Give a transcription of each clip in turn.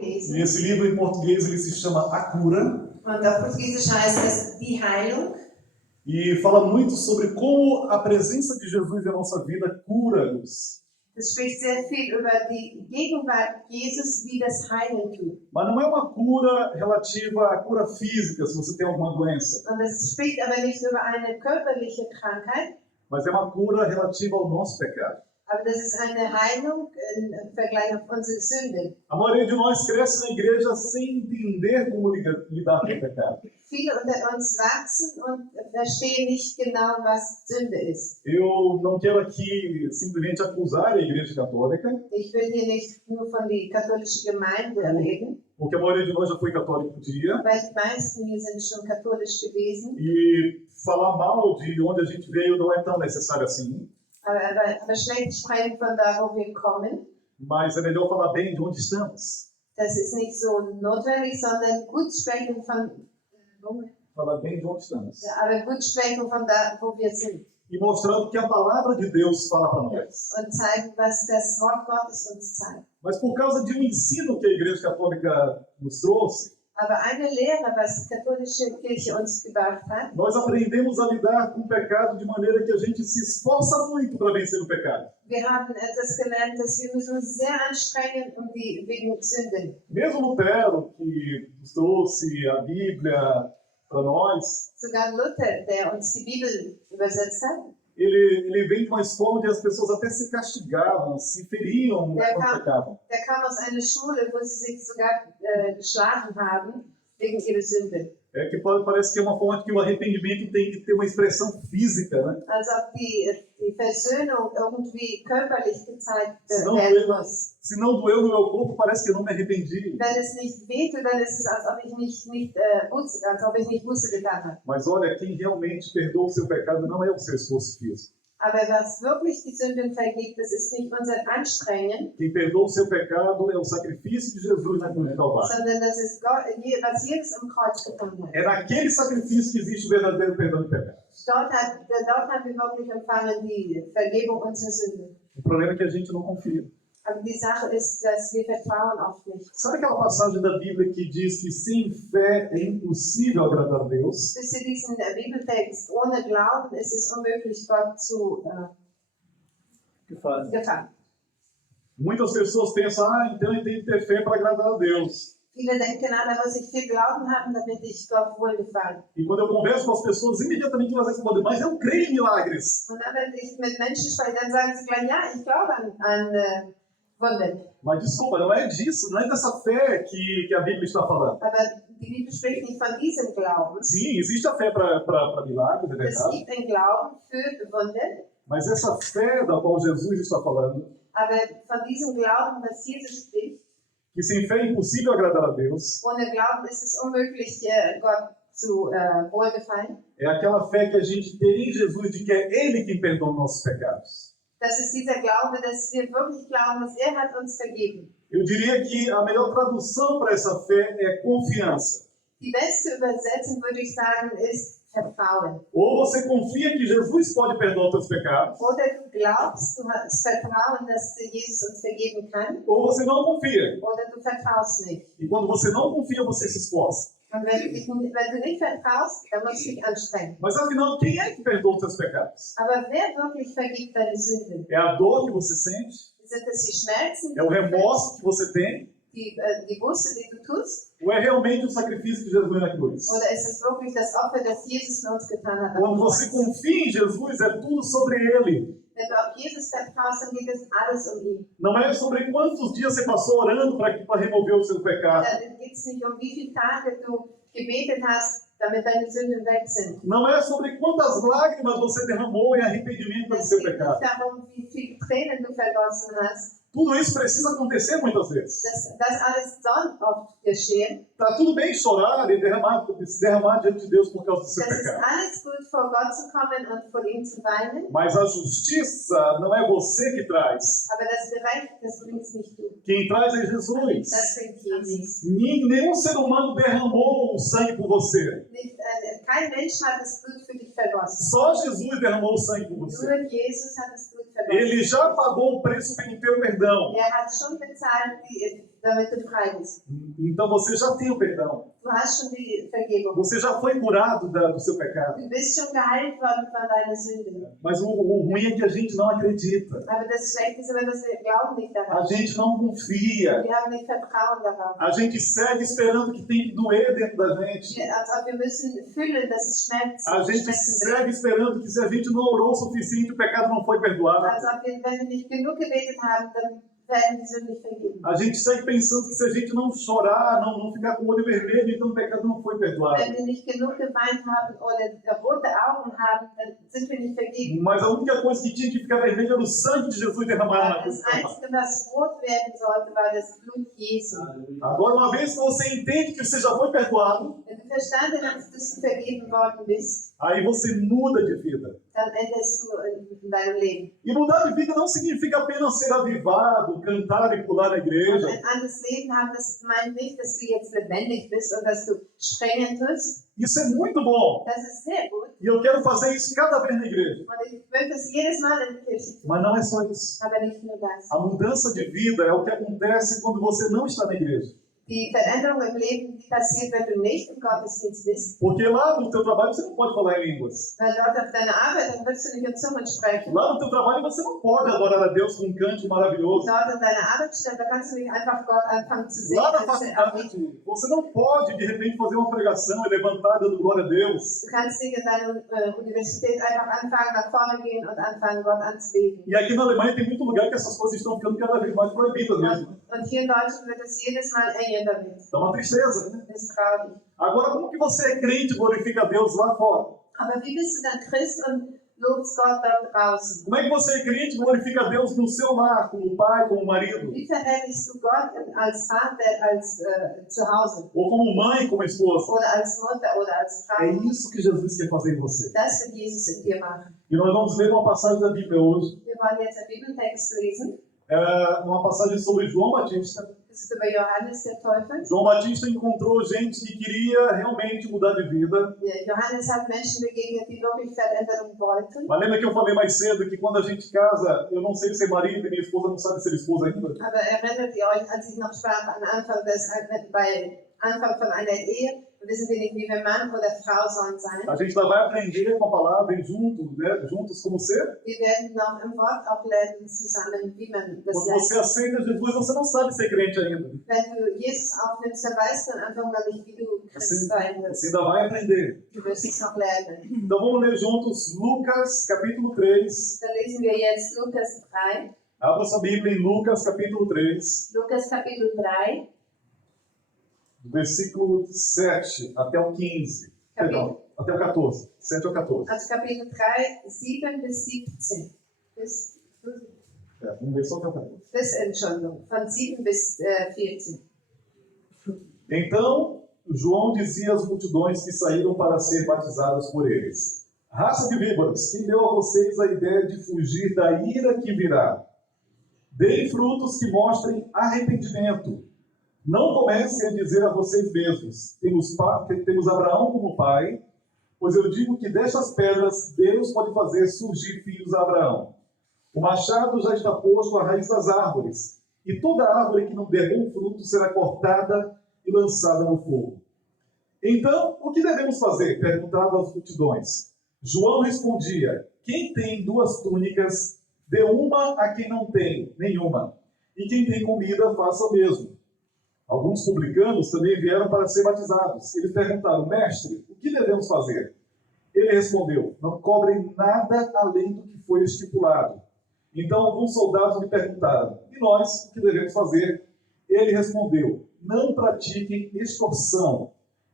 E esse livro em português ele se chama A Cura. Und auf Portugiesisch heißt es Die Heilung. E fala muito sobre como a presença de Jesus em nossa vida cura-nos. Es spricht sehr viel über die Gegenwart Jesus, wie das Heilen tut. Mas não é uma cura relativa à cura física, se você tem alguma doença. Und es spricht aber nicht über eine körperliche Krankheit, Mas é uma cura relativa ao nosso pecado. aber das ist eine Heilung im Vergleich auf unsere Sünden. A maioria de nós cresce na igreja sem entender como lidar com o pecado. Viele unter uns wachsen und verstehen nicht genau, was Sünde ist. Eu não quero aqui simplesmente acusar a igreja católica, Ich will hier nicht nur von der katholischen Gemeinde reden, porque a maioria de nós já foi católico um dia, weil die meisten hier sind schon katholisch gewesen. e falar mal de onde a gente veio não é tão necessário assim, Aber schlecht sprechen von da, wo wir kommen, mas é melhor falar bem de onde estamos. das ist nicht so notwendig, sondern gut sprechen von, Falar bem de onde estamos. aber gut sprechen von da, wo wir sind. E mostrando que a palavra de Deus fala para nós. Und zeigen, was das Wort Gottes uns zeigt. Mas por causa de um ensino que a igreja católica nos trouxe, Aber eine Lehre, was die katholische Kirche uns gebracht hat, nós aprendemos a lidar com o pecado de maneira que a gente se esforça muito para vencer o pecado. wir haben etwas gelernt, dass wir müssen uns sehr anstrengen wegen Sünden. Mesmo Lutero, que nos trouxe a Bíblia para nós, Sogar Luther, der uns die Bibel übersetzt hat, ele vem de uma escola onde as pessoas até se castigavam, se feriam quando pecavam. der kam aus einer Schule, wo sie sich sogar geschlagen haben wegen ihrer Sünde. É que parece que é uma forma de que o arrependimento tem que ter uma expressão física, né? Als ob die Versöhnung irgendwie körperlich gezeigt Se não werden doeu, muss. se não doeu no meu corpo, parece que eu não me arrependi. Wenn es nicht wehtut, dann ist es, als ob ich nicht Buße getan habe. Mas olha, quem realmente perdoa o seu pecado não é o seu esforço físico. Aber was wirklich die Sünden vergibt, das ist nicht unser Anstrengen, Quem perdoa o seu pecado é o sacrifício de Jesus na cruz do Calvário. sondern das ist Gott, was Jesus am Kreuz getan hat. É naquele sacrifício que existe o verdadeiro perdão de pecado. Dort haben wir wirklich empfangen die Vergebung unserer Sünden. O problema é que a gente não confia. Aber die Sache ist, dass wir vertrauen oft nicht. Sabe aquela passagem da Bíblia que diz que sem fé é impossível agradar a Deus? Bis zu diesem Bibeltext, ohne Glauben ist es unmöglich, Gott zu gefallen. Muitas pessoas pensam, então eu tenho que ter fé para agradar a Deus. Viele denken, da muss ich viel Glauben haben, damit ich Gott wohlgefallen. E quando eu converso com as pessoas, imediatamente elas respondem, mas eu creio em milagres. Und dann, wenn ich mit Menschen spreche, dann sagen sie gleich, ja, ich glaube an Wunder. Mas desculpa, não é disso, não é dessa fé que a Bíblia está falando. Aber die Bibel spricht nicht von diesem Glauben. Sim, existe a fé para milagres, é Es verdade. gibt einen Glauben für Wunder, Mas essa fé da qual Jesus está falando, aber von diesem Glauben, was Jesus spricht, que sem fé é impossível agradar a Deus, ohne Glauben ist es unmöglich, Gott zu wohlgefallen. é aquela fé que a gente tem em Jesus de que é Ele quem perdoa nossos pecados. Das ist dieser Glaube, dass wir wirklich glauben, dass hat uns vergeben. Eu diria que a melhor tradução para essa fé é confiança. Die beste Übersetzung, würde ich sagen, ist Vertrauen. Ou você confia que Jesus pode perdoar os teus pecados, Oder du glaubst, du hast Vertrauen, dass Jesus uns vergeben kann, ou você não confia. oder du vertraust nicht. E quando você não confia, você se esforça. Und wenn du nicht vertraust, dann musst du dich anstrengen. Mas afinal, quem é que perdoa os teus pecados? Aber wer wirklich vergibt deine Sünden? É a dor que você sente? Sind es die Schmerzen, É o remorso que você tem? die Buße, die du tust? Ou é realmente o sacrifício de Jesus na cruz? Oder ist es wirklich das Opfer, das Jesus für uns getan hat? am Quando você Kreuz? confia em Jesus, é tudo sobre Ele. Wenn du auf Jesus vertraust, dann geht es alles ihn. Não é sobre quantos dias você passou orando para remover o seu pecado. Dann geht es nicht wie viele Tage du gebetet hast, damit deine Sünden weg sind. Não é sobre quantas lágrimas você derramou em arrependimento do Es seu geht pecado. nicht darum, wie viele Tränen du vergossen hast. Tudo isso precisa acontecer muitas vezes. Das alles soll oft geschehen. Tá tudo bem chorar e se derramar diante de Deus por causa do seu Das ist pecado. alles gut, vor Gott zu kommen und vor ihm zu weinen. Mas a justiça não é você que traz. Aber das Recht, das bringst nicht du. Quem traz é Jesus. Das bringt Jesus. Nenhum ser humano derramou o sangue por você. Kein Mensch hat das Blut für dich vergossen. Só Jesus derramou o sangue por você. Nur Jesus hat das Blut vergossen. Ele já pagou o preço pelo teu perdão. Hat schon bezahlt damit du frei bist. Então você já tem o perdão. Du hast schon die Vergebung. Você já foi curado do seu pecado. Du bist schon geheilt worden von deiner Sünde. Mas o ruim é que a gente não acredita. Aber das Schlechte ist, dass wir glauben nicht daran. A gente não confia. Wir haben nicht Vertrauen darauf. A gente segue esperando que tem que doer dentro da gente. Als ob wir müssen fühlen, dass es schmerzt. A gente segue esperando que se a gente não orou o suficiente, o pecado não foi perdoado. Als ob wir, wenn wir nicht genug gebetet haben, dann werden die Sünden nicht vergeben. A gente segue pensando que se a gente não chorar, não ficar com o olho vermelho, então o pecado não foi perdoado. Wenn wir nicht genug geweint haben oder rote Augen haben, dann sind wir nicht vergeben. Mas a única coisa que tinha que ficar vermelho era o sangue de Jesus derramado na cruz. Das Einzige, was rot werden sollte, war das Blut Jesu. Agora, uma vez que você entende que você já foi perdoado, Wenn du verstanden hast, dass du vergeben worden bist, aí você muda de vida. dann änderst du in deinem Leben. E mudar de vida não significa apenas ser avivado, cantar e pular na igreja. Ein anderes Leben haben, das meint nicht, dass du jetzt lebendig bist und dass du sprengen tust. Isso é muito bom. Das ist sehr gut. E eu quero fazer isso cada vez na igreja. Und ich möchte das jedes Mal in der Kirche tun. Mas não é só isso. Aber nicht nur das. A mudança de vida é o que acontece quando você não está na igreja. Die Veränderung im Leben, die passiert, wenn du nicht im Gottesdienst bist. Porque lá no teu trabalho você não pode falar em línguas. Weil dort auf deiner Arbeit, dann wirst du nicht in Zungen sprechen. Lá no teu trabalho você não pode adorar a Deus com um cântico maravilhoso. Dort an deiner Arbeitsstelle, da kannst du nicht einfach Gott anfangen zu singen. Lá na als er auch nicht. faculdade, você não pode de repente fazer uma pregação e levantar dando glória a Deus. Du kannst nicht in deiner Universität einfach anfangen, nach vorne gehen und anfangen, Gott anzubeten. E aqui na Alemanha tem muito lugar que essas coisas estão ficando cada vez mais proibidas mesmo. Und hier in Deutschland wird es jedes Mal enger damit. Dá uma tristeza, né? Das ist traurig. Agora, como que você é crente e glorifica a Deus lá fora? Aber wie bist du dann Christ und lobst Gott dort draußen? Como é que você é crente e glorifica a Deus no seu lar, como pai, como marido? Wie verherrlichst du Gott als Vater, als zu Hause? Ou como mãe, como esposa? Oder als Mutter oder als É Frau? isso que Jesus quer fazer em você. Das wird Jesus in dir machen. E nós vamos ler uma passagem da Bíblia hoje. Wir wollen jetzt einen Bibeltext lesen. É uma passagem sobre João Batista. Das ist über Johannes der Täufer. João Batista encontrou gente que queria realmente mudar de vida. Johannes hat Menschen begegnet, die wirklich Veränderung wollten. Mas lembra que eu falei mais cedo que quando a gente casa, eu não sei ser marido e minha esposa não sabe ser esposa ainda? Aber erinnert ihr euch, als ich noch sprach am Anfang, bei Anfang von einer Ehe, wissen wir nicht, wie wir Mann oder Frau sollen sein. A gente lá vai aprender com a palavra e juntos como ser. Wir werden noch im Wort auch lernen zusammen, wie man das Quando você sagt. aceita Jesus, você não sabe ser crente ainda. Wenn du Jesus aufnimmst, dann weißt du am Anfang noch nicht, wie du Christ sein wirst. Você ainda vai aprender. Du wirst es noch lernen. Então vamos ler juntos Lucas, capítulo 3. Dann lesen wir jetzt Lukas 3. Abra sua Bíblia em Lucas, capítulo 3, Lukas Kapitel 3. do versículo 7 até o 15. Perdão, até o 14. 7 ao 14. Also Kapitel 3, 7 bis 17. Vamos ver só até o 14. Entschuldigung, von 7 bis 14. Então, João dizia às multidões que saíram para ser batizadas por eles: Raça de víboras, quem deu a vocês a ideia de fugir da ira que virá? Deem frutos que mostrem arrependimento. Não comecem a dizer a vocês mesmos: temos Abraão como pai, pois eu digo que destas pedras Deus pode fazer surgir filhos a Abraão. O machado já está posto à raiz das árvores, e toda árvore que não der bom fruto será cortada e lançada no fogo. Então, o que devemos fazer? Perguntavam as multidões. João respondia: quem tem 2 túnicas, dê uma a quem não tem nenhuma, e quem tem comida, faça o mesmo. Alguns publicanos também vieram para ser batizados. Eles perguntaram: mestre, o que devemos fazer? Ele respondeu: não cobrem nada além do que foi estipulado. Então alguns soldados lhe perguntaram: e nós, o que devemos fazer? Ele respondeu: não pratiquem extorsão,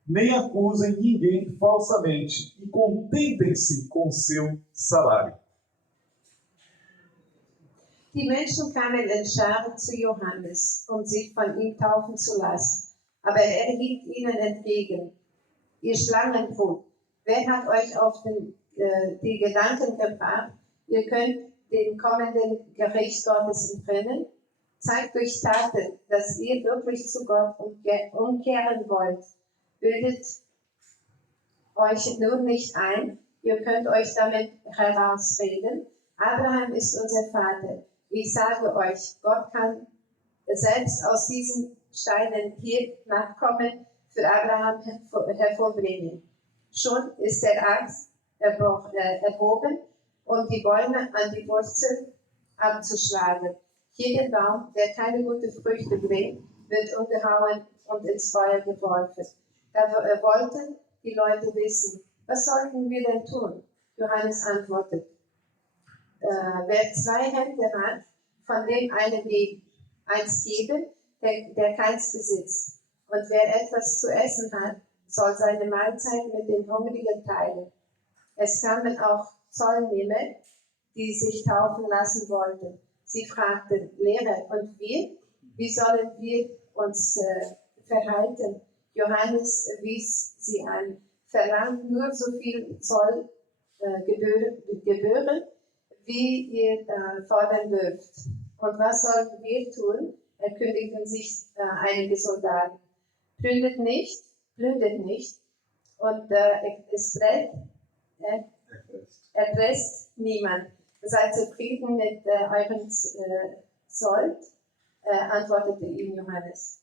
nem acusem ninguém falsamente, e contentem-se com o seu salário. Die Menschen kamen in Scharen zu Johannes, sich von ihm taufen zu lassen. Aber er hielt ihnen entgegen: Ihr Schlangenbrut, wer hat euch auf die Gedanken gebracht, ihr könnt dem kommenden Gericht Gottes entrinnen? Zeigt durch Taten, dass ihr wirklich zu Gott umkehren wollt. Bildet euch nun nicht ein, ihr könnt euch damit herausreden: Abraham ist unser Vater. Ich sage euch, Gott kann selbst aus diesen Steinen hier Nachkommen für Abraham hervorbringen. Schon ist der Axt erhoben, um die Bäume an die Wurzel abzuschlagen. Jeder Baum, der keine guten Früchte bringt, wird umgehauen und ins Feuer geworfen. Da wollten die Leute wissen, was sollten wir denn tun? Johannes antwortet, wer 2 Hände hat, von dem eins geben, der keins besitzt. Und wer etwas zu essen hat, soll seine Mahlzeit mit den Hungrigen teilen. Es kamen auch Zollnehmer, die sich taufen lassen wollten. Sie fragten, Lehrer, und wir? Wie sollen wir uns verhalten? Johannes wies sie an, verlangt nur so viel Zollgebühren, wie ihr fordern dürft. Und was sollten wir tun? Erkündigten sich einige Soldaten. Plündert nicht und erpresst niemand. Seid zufrieden mit eurem Sold, antwortete ihm Johannes.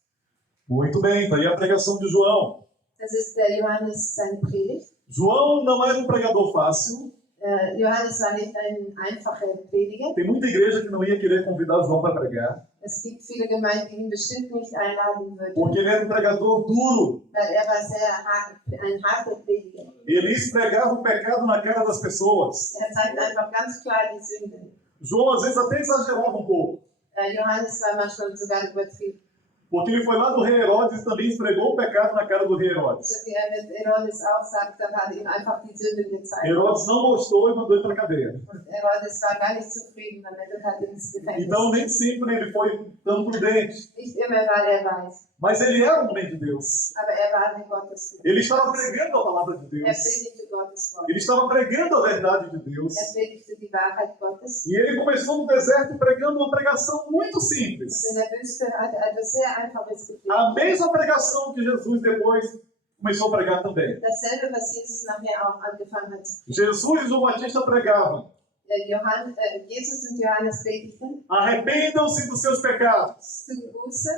Muito bem, está aí a pregação de João. Das ist Johannes seine Predigt. João não era um pregador fácil. Johannes war nicht ein einfacher Prediger. Tem muita igreja que não ia querer convidar João para pregar, Es gibt viele Gemeinden, die ihn bestimmt nicht einladen würden, porque ele era um pregador duro. weil er war ein harter Prediger. Ele esfregava o pecado na cara das pessoas. Er zeigt einfach ganz klar die Sünde. João às vezes até exagerava um pouco, Johannes war manchmal sogar übertrieben. porque ele foi lá do rei Herodes e também esfregou o pecado na cara do rei Herodes. So wie mit Herodes auch sagt, dann hat er ihm einfach die Sünde gezeigt. Herodes não gostou e mandou ele para a cadeia. Und Herodes war gar nicht zufrieden damit und hat ihn ins Gefängnis. Então nem sempre ele foi tão prudente. Nicht immer war er weise, Mas ele era um homem de Deus. aber er war ein Gottesfurcht. Ele estava pregando a palavra de Er Deus. predigte Gottes Wort. Ele estava pregando a verdade de Deus. Er predigte die Wahrheit Gottes. E ele começou no deserto pregando uma pregação muito simples. Und in der Wüste hat er etwas sehr Einfaches gepredigt. A mesma pregação que Jesus depois começou a pregar também. Dasselbe, was Jesus nachher auch angefangen hat zu predigen. Jesus e João Batista pregavam: Jesus und Johannes predigten, arrependam-se dos seus pecados. zu Buße,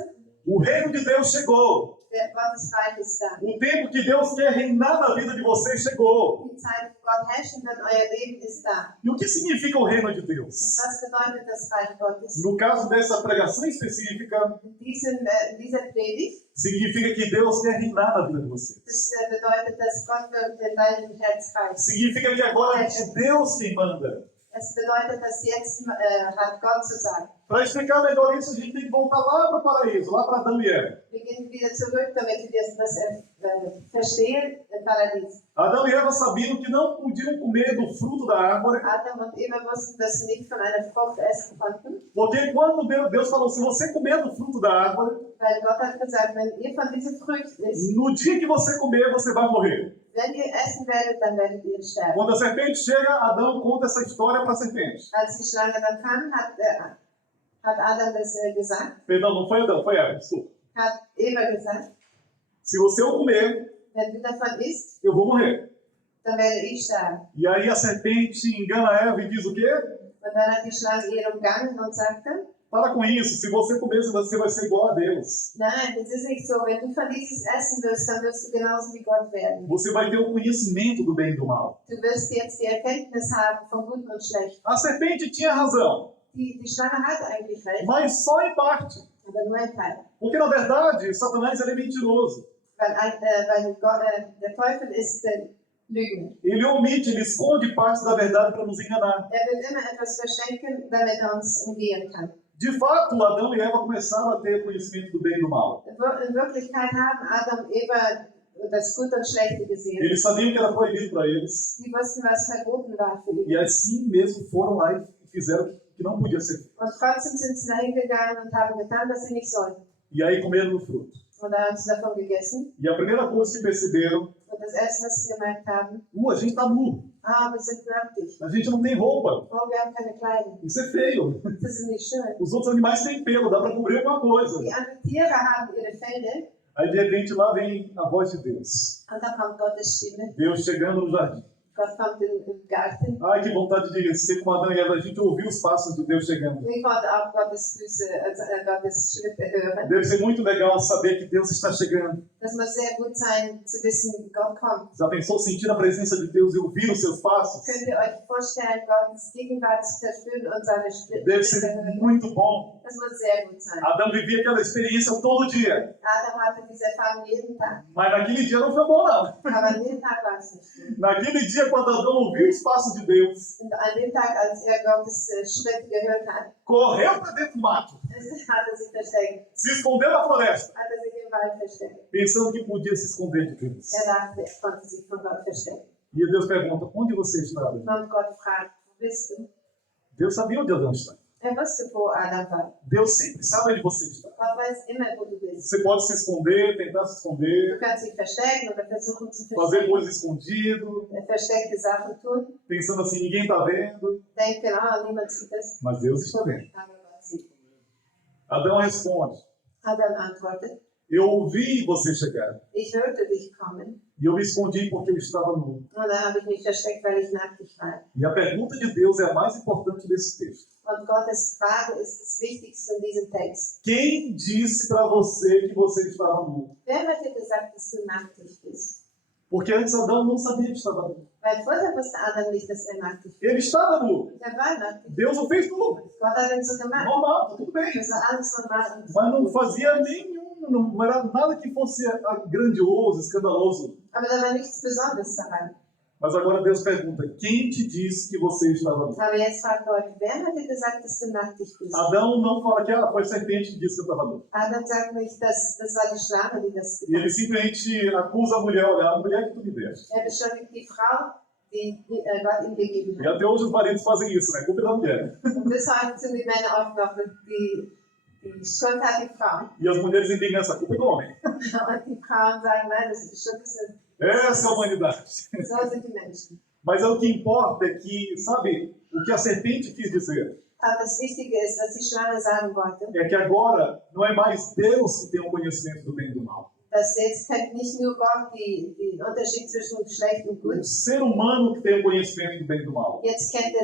O reino de Deus chegou. der Gottes Reich ist da. O tempo que Deus quer reinar na vida de vocês chegou. Die Zeit, wo Gott herrscht und euer Leben ist da. E o que significa o reino de Und Deus? was bedeutet das Reich Gottes? No caso dessa pregação específica, In dieser Predigt, significa que Deus quer reinar na vida de vocês. das bedeutet, dass Gott wird in deinem Herz reicht. Significa que agora é Deus quem manda. Es bedeutet, dass jetzt hat Gott zu sagen. Para explicar melhor isso, a gente tem que voltar lá para o paraíso, lá para Adão e Eva. Wir gehen wieder zurück, damit wir das verstehen im Paradies. Adão e Eva sabiam que não podiam comer do fruto da árvore, Adam und Eva wussten, dass sie nicht von einer Frucht essen konnten, porque quando Deus falou, se você comer do fruto da árvore, weil Gott hat gesagt, wenn ihr von dieser Frucht isst, no dia que você comer, você vai morrer. wenn ihr essen werdet, dann werdet ihr sterben. Quando a serpente chega, Adão conta essa história para a serpente. Als die Schlange dann kam, hat Adam das gesagt, Perdão, não foi Adão, foi Eva, desculpa. hat Eva gesagt, Se você o comer, wenn du davon isst, eu vou morrer. dann werde ich sterben. E aí a serpente engana Eva e diz o quê? Und dann hat die Schlange ihr umgangen und sagte, Para com isso, se você comer, você vai ser igual a Deus. nein, das ist nicht so. Wenn du von dieses essen wirst, dann wirst du genauso wie Gott werden. Você vai ter o conhecimento do bem e do mal. Du wirst jetzt die Erkenntnis haben von Gut und Schlecht. A serpente tinha razão, Die Schlange hat eigentlich recht, mas só em parte. aber nur ein Teil. Porque, na verdade, Satanás ele é mentiroso. Weil Gott, der Teufel ist Lügner. Ele omite, ele esconde partes da verdade para nos enganar. Er wird immer etwas verschenken, damit er uns umgehen kann. De fato, Adão e Eva começaram a ter conhecimento do bem e do mal. In Wirklichkeit haben Adam und Eva das Gute und Schlechte gesehen. Eles sabiam que era proibido para eles. Sie wussten, was verboten war für E ihn. assim mesmo foram lá e fizeram o que não podia ser feito. Und trotzdem sind sie dahin gegangen und haben getan, was sie nicht sollten. E aí comeram do fruto. Und da haben sie davon gegessen. E a primeira coisa que perceberam, Und das Erste, was sie gemerkt haben, a gente está nu. wir sind nackig. A gente não tem roupa. Oh, wir haben keine Kleidung. Isso é feio. Das ist nicht schön. Os outros animais têm pelo, dá para cobrir alguma coisa. Die anderen Tiere haben ihre Felle. Aí de repente lá vem a voz de Deus. Und da kommt Gottes Stimme. Deus chegando no jardim. Gott kommt im Garten. Ai, que vontade de ser como Adão e Eva, a gente ouvir os passos de Deus chegando. Ich wollte auch Gottes Füße, Gottes Schritte hören. Deve ser muito legal saber que Deus está chegando. Das muss sehr gut sein, zu wissen, Gott kommt. Já pensou sentir a presença de Deus e ouvir os seus passos? Könnt ihr euch vorstellen, Gottes Gegenwart zu verspüren und seine Deve Schritte ser hören? muito bom. Das muss sehr gut sein. Adão vivia aquela experiência todo dia. Adam hatte diese Erfahrung jeden Tag. Mas naquele dia não foi bom, não. Aber an dem Tag war es nicht gut. Naquele dia, quando Adão ouviu os passos de Deus, Und an dem Tag, als Gottes Schritte gehört hat, correu para dentro do mato, hat sich versteckt. se escondeu na floresta, Hat sich im Wald versteckt. pensando que podia se esconder de Deus. Dachte, konnte sich von Gott verstecken. E Deus pergunta, onde você está? Und Gott fragt, wo bist du? Deus sabia onde Adão está. Wusste, wo Adam war. Deus sempre sabe onde você está. Gott weiß immer, wo du bist. Você pode se esconder, tentar se Du esconder, kannst dich verstecken oder versuchen zu fazer verstecken. coisas escondido, Versteckte Sachen tun. pensando assim, ninguém está vendo, Denken, niemand sieht das. mas Deus está vendo. Aber Gott sieht. Adão responde, Adam antwortet, eu ouvi você chegar, ich hörte dich kommen. e eu me escondi porque eu estava nu. Und da habe ich mich versteckt, weil ich nackig war. E a pergunta de Deus é a mais importante desse texto. Und Gottes Frage ist das Wichtigste in diesem Text. Quem disse para você que você estava nu? Wer hat dir gesagt, dass du nackig bist? Porque antes Adão não sabia que estava nu. Weil vorher wusste Adam nicht, dass er nackig war. Ele estava nu. Er war nackig. Deus o fez nu. Gott hat ihn so gemacht. Normal, tá tudo bem. Das war alles normal. Und Mas não fazia não era nada que fosse grandioso, escandaloso. aber da war nichts Besonderes daran. Mas agora Deus pergunta, quem te disse que você estava nu? Aber jetzt fragt Gott, wer hat dir gesagt, dass du nackig bist? Adão não fala que foi a serpente que disse que eu estava nu. Adam sagt nicht, das war die Schlange, die das E ele getan simplesmente acusa a mulher, olha, a mulher que tu me deste. hat. Er beschuldigt die Frau, die Gott ihm gegeben E hat. até hoje os maridos fazem isso, né? Culpa da mulher. Und bis heute sind die Männer oft noch, die Schuld hat die Frau. E as mulheres entendem essa culpa é do homem. Und die Frauen sagen, nein, das ist die Schuld, Essa é a humanidade. so sind die Menschen. Mas o que importa é que, sabe, o que a serpente quis dizer Aber das Wichtige ist, was die Schlange sagen wollte, é que agora não é mais Deus que tem o conhecimento do bem e do mal. dass jetzt kennt nicht nur Gott den Unterschied zwischen schlecht und O gut. ser humano que tem o conhecimento do bem e do mal. Jetzt kennt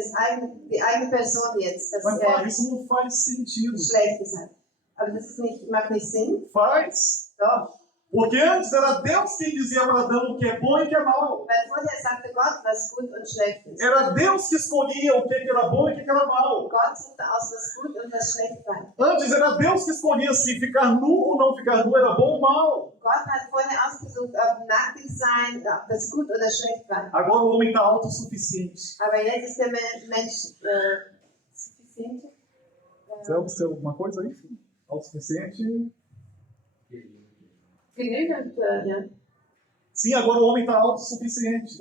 die eigene Person jetzt, dass Mas er claro, isso não faz sentido. schlecht ist. Aber das ist nicht, macht nicht Sinn. Faz. Doch. Porque antes era Deus quem dizia para Adão o que é bom e o que é mal. Weil vorher sagte Gott, was gut und schlecht ist. Era Deus que escolhia o que era bom e o que era mal. Gott suchte aus, was gut und was schlecht war. Antes era Deus que escolhia se ficar nu ou não ficar nu era bom ou mal. Gott hat vorher ausgesucht, ob nackig sein, ob das gut oder schlecht war. Agora o homem está autossuficiente. Aber jetzt ist der Mensch suffizient. Você alguma coisa aí? Autossuficiente? Genügend, ja. Sim, agora o homem está autossuficiente.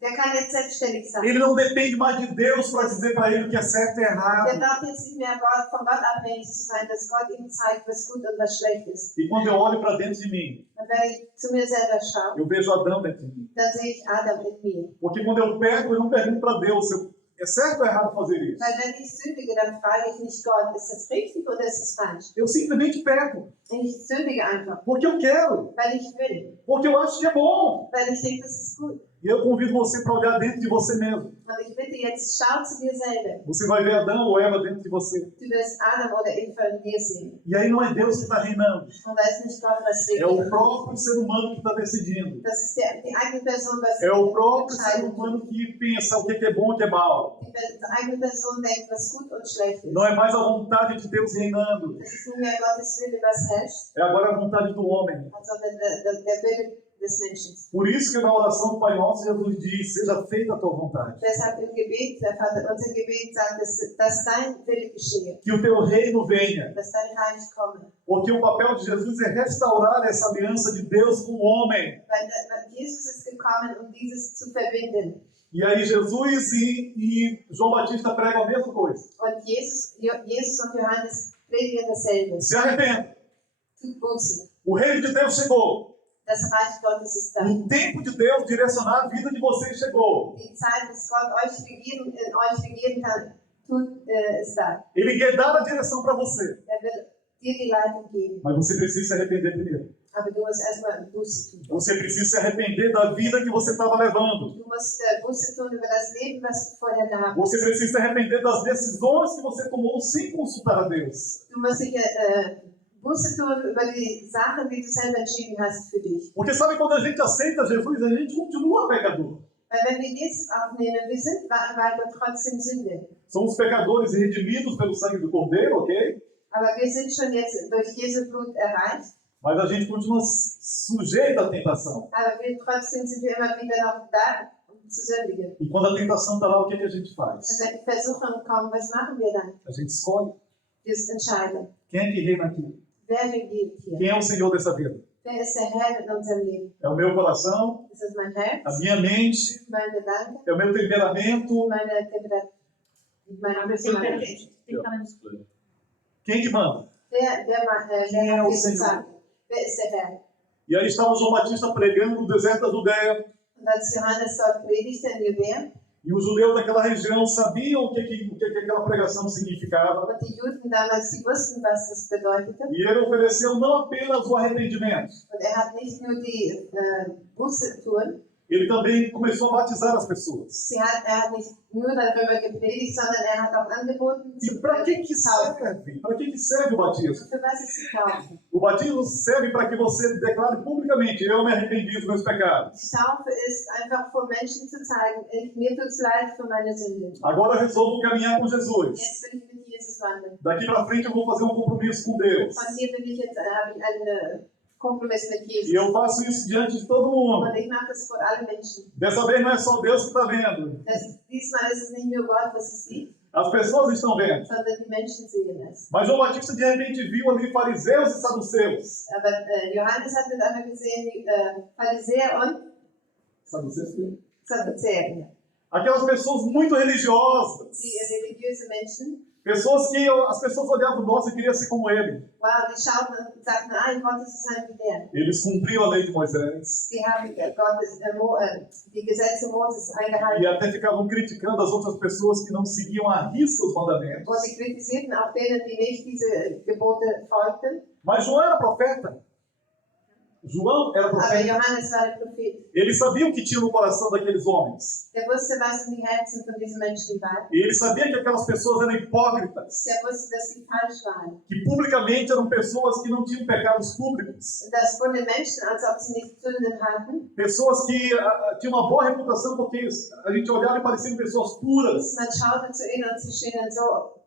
Der kann jetzt selbstständig sein. Ele não depende mais de Deus para dizer para ele o que é certo e Der errado. braucht jetzt nicht mehr von Gott abhängig zu sein, dass Gott ihm zeigt, was gut und was schlecht ist. E quando eu olho para dentro de mim, Und wenn ich zu mir selber schaue, eu vejo Adão dentro de mim. dann sehe ich Adam in mir. Porque quando eu pego, eu não pergunto para Deus se é certo ou errado fazer isso. Weil wenn ich sündige, dann frage ich nicht Gott, ist das richtig oder ist es falsch? Eu simplesmente pego. Ich sündige einfach, Porque eu quero. weil ich will, Porque eu acho que é bom. weil ich denke, das ist gut. E eu convido você para olhar dentro de você mesmo. Und ich bitte jetzt, schau zu dir selber. Você vai ver Adão ou Eva dentro de você. Du wirst Adam oder Eva in dir sehen. E aí não é Deus que está reinando. Und da ist nicht Gott, was É o wirklich. próprio ser humano que está decidindo. Das ist die eigene Person, was É o próprio ser entscheidet. humano que pensa o que é bom e o que é mal. Die eigene Person denkt, was gut und schlecht ist. Não é mais a vontade de Deus reinando. Das ist nicht mehr Gottes Wille, was herrscht, É agora a vontade do homem. sondern der Wille des Menschen. Por isso que na oração do Pai Nosso Jesus diz, seja feita a tua vontade. Deshalb im Gebet, der Vater, unser Gebet sagt, dass dein Wille geschehe, Que o teu reino venha. dass dein Reich komme. Porque o papel de Jesus é restaurar essa aliança de Deus com o homem. Weil Jesus ist gekommen, um dieses zu verbinden. E aí Jesus e João Batista pregam a mesma coisa. Und Jesus und Johannes predigen dasselbe. Se arrependa. Tut Buße. O reino de Deus chegou. Das Reich Gottes ist da. O tempo de Deus direcionar a vida de vocês chegou. Die Zeit, dass Gott in euch regieren kann, ist da. Ele quer dar a direção para você. Er will dir die Leitung geben. Mas você precisa se arrepender primeiro. Aber du musst erstmal Buße tun. Você precisa se arrepender da vida que você estava levando. Du musst Buße tun über das Leben, was du vorher gehabt Você hast. precisa se arrepender das decisões que você tomou sem consultar a Deus. Du musst dich Buße tun über die Sachen, die du selber entschieden hast für dich. Porque sabe, quando a gente aceita Jesus, a gente continua pecador. Weil wenn wir Jesus aufnehmen, wir sind weiter trotzdem Sünde. Somos pecadores redimidos pelo sangue do Cordeiro, ok? Aber wir sind schon jetzt durch Jesu Blut erreicht. Mas a gente continua sujeito à tentação. Aber trotzdem sind wir immer wieder noch da, um zu sündigen. E quando a tentação está lá, o que a gente Und faz? wenn die Versuchungen kommen, was machen wir dann? A gente escolhe. Wir entscheiden. Quem é que reina aqui? Wer regiert hier? Quem é o Senhor dessa vida? Wer ist der Herr in unserem Leben? É o meu coração? Ist es mein Herz, A minha mente? mein Gedanke, É o meu temperamento? meine Temperatur? Meine Personalität? Quem que manda? Wer Quem é hat o Jesus Senhor? gesagt? Wer ist der Herr? E aí estava João Batista pregando no deserto da Judéia. Und als Johannes dort predigte in Judäa, E os judeus daquela região sabiam o que aquela pregação significava. und die Juden damals, die wussten, was das bedeutete. E ele ofereceu não apenas o arrependimento, Und hat nicht nur die Buße tun, ele também começou a batizar as pessoas. hat nicht nur darüber gepredigt, sondern hat auch angeboten, E para que serve? Para que serve o batismo? Für was ist die Taufe? O batismo serve para que você declare publicamente: eu me arrependi dos meus pecados. Die Taufe ist einfach vor Menschen zu zeigen, mir tut's leid für meine Sünde. Agora eu resolvo caminhar com Jesus. Jetzt will ich mit Jesus wandeln. Daqui para frente eu vou fazer um compromisso com Deus. Von hier bin ich jetzt, habe ich einen Kompromiss mit E Jesus. eu faço isso diante de todo mundo. Und ich mache das vor allen Menschen. Dessa vez não é só Deus que está vendo. Diesmal ist es nicht nur Gott, was es sieht, As pessoas estão vendo. sondern die Menschen sehen es. Mas João Batista de repente viu ali fariseus e saduceus. Aber Johannes hat mit einmal gesehen, die Pharisäer und Saduceus? Sadduzäer. Aquelas pessoas muito religiosas. Die religiöse Menschen. Pessoas que as pessoas olhavam, nossa, eu queria ser como ele. Wow, die schauten und sagten, ich wollte so sein wie der. Eles cumpriam a lei de Moisés. Sie haben die Gesetze Moses eingehalten. E até ficavam criticando as outras pessoas que não seguiam à risca os mandamentos. Und sie kritisierten auch denen, die nicht diese Gebote folgten. Mas João era profeta. João era Aber profeta. Johannes war der Prophet. Ele sabia o que tinha no coração daqueles homens. Der wusste, was in die Herzen von diesen Menschen war. E ele sabia que aquelas pessoas eram hipócritas. Der wusste, dass sie falsch waren. Que publicamente eram pessoas que não tinham pecados públicos. Das von den Menschen, als ob sie nicht Sünden hatten. Pessoas que tinham uma boa reputação porque a gente olhava e pareciam pessoas puras. Man schaute zu ihnen und sie schienen so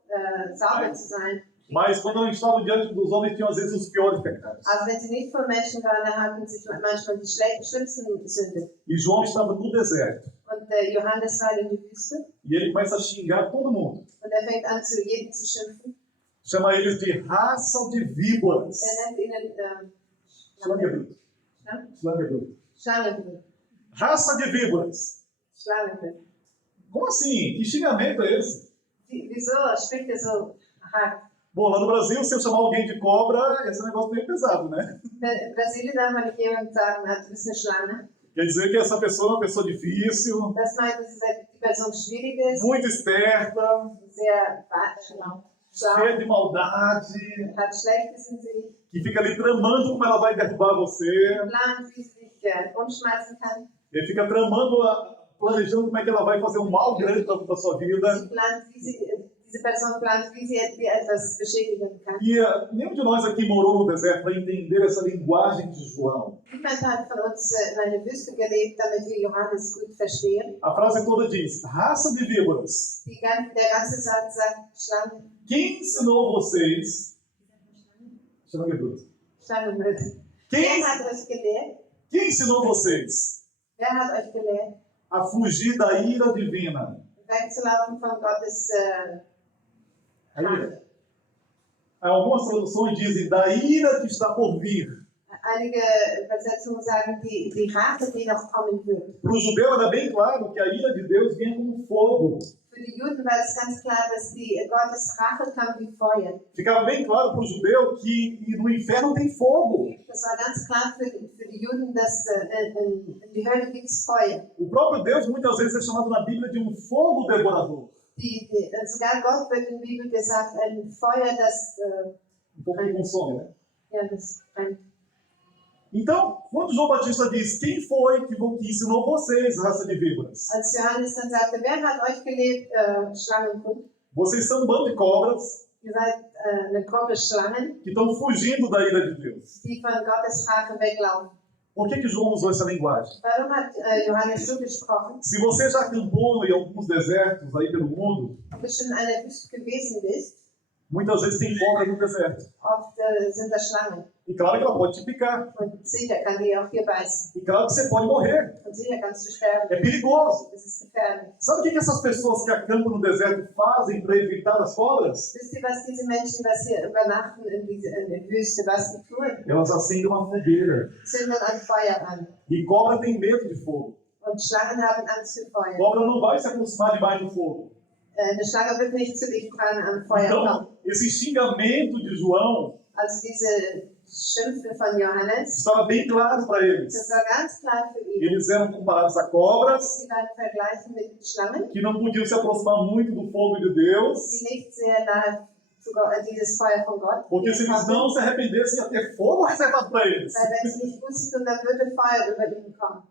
sauber zu sein. Mas quando eles estavam diante dos homens, tinham às vezes os piores pecados. Also wenn sie nicht von Menschen waren, dann hatten sie manchmal die schlimmsten Sünden. E João estava no deserto. Und Johannes war in der Wüste E ele começa a xingar todo mundo. und fängt an, zu jedem zu schimpfen. Chama eles de raça de víboras. Nennt ihnen Schlangenblut. Schlangenblut. Schlangenblut. Raça de víboras. Schlangenblut. Como assim? Que xingamento é esse? Wieso spricht er so hart? Bom, lá no Brasil, se eu chamar alguém de cobra, esse é um negócio meio pesado, né? In Brasilien darf man nicht jemandem sagen, du bist eine Schlange. Quer dizer que essa pessoa é uma pessoa difícil, Das meint, dass die Person schwierig ist, muito esperta, sehr schlau, cheia de maldade, hat Schlechtes in sich, que fica ali tramando como ela vai derrubar você. plant, wie sie dich umschmeißen kann. Ele fica tramando, planejando como é que ela vai fazer um mal grande para a sua vida. Sie plant, diese Person plant, wie sie dir etwas beschädigen kann. E nenhum de nós aqui morou no deserto para entender essa linguagem de João. Niemand hat von uns in einer Wüste gelebt, damit wir Johannes gut verstehen. A frase toda diz, raça de víboras. Der ganze Satz sagt Schlangen. Quem ensinou vocês? Schlangenblut. Schlangenblut. Quem, Wer hat euch gelehrt? quem ensinou vocês Wer hat euch gelehrt, a fugir da ira divina? wegzulaufen von Gottes A ira. Algumas traduções dizem da ira que está por vir. Einige Übersetzungen sagen, die Rache, die noch kommen wird. Para o judeu era bem claro que a ira de Deus vinha como fogo. Für die Juden war es ganz klar, dass Gottes Rache kam wie Feuer. Ficava bem claro para o judeu que no inferno tem fogo. Das war ganz klar für die Juden, dass in die Hölle gibt es Feuer. O próprio Deus muitas vezes é chamado na Bíblia de um fogo devorador. Sogar Gott wird in der Bibel gesagt, ein Feuer, das Um pouco que consome, né? ja, das brennt. Então, quando João Batista diz, quem foi que ensinou vocês, raça de víboras? Als Johannes dann sagte, wer hat euch gelehrt, Schlangenbrut? Vocês são um bando de cobras Ihr seid eine Gruppe Schlangen, que estão fugindo da ira de Deus. die von Gottes Rache weglaufen. Por que João usou essa linguagem? Warum hat Johannes so gesprochen? Se você já acampou em alguns desertos aí pelo mundo, Ob du schon in einer Wüste gewesen bist, muitas vezes tem cobra no deserto. oft sind da Schlangen. E claro que ela pode te picar. Und sicher kann die auch hier beißen. E claro que você pode morrer. Und sicher kannst du sterben. É perigoso. Das ist gefährlich. Sabe o que essas pessoas que acampam no deserto fazem para evitar as cobras? Wisst ihr, was diese Menschen, was hier übernachten in der Wüste, was die tun? Elas acendem uma fogueira. Zünden ein Feuer an. E cobra tem medo de fogo. Und Schlangen haben Angst vor Feuer. Cobra não vai se aproximar demais do fogo. Eine Schlange wird nicht zu dicht dran am Feuer kommen. Então, esse xingamento de João Also diese Schimpfe von Johannes, estava bem claro para eles. das war ganz klar für ihn. Eles eram comparados a cobras Sie werden vergleichen mit Schlangen, que não podiam se aproximar muito do fogo de Deus, die nicht sehr nahe zu dieses Feuer von Gott porque se eles não se arrependessem, ia ter fogo reservado para eles. weil wenn sie nicht wussten, dann würde Feuer über ihnen kommen.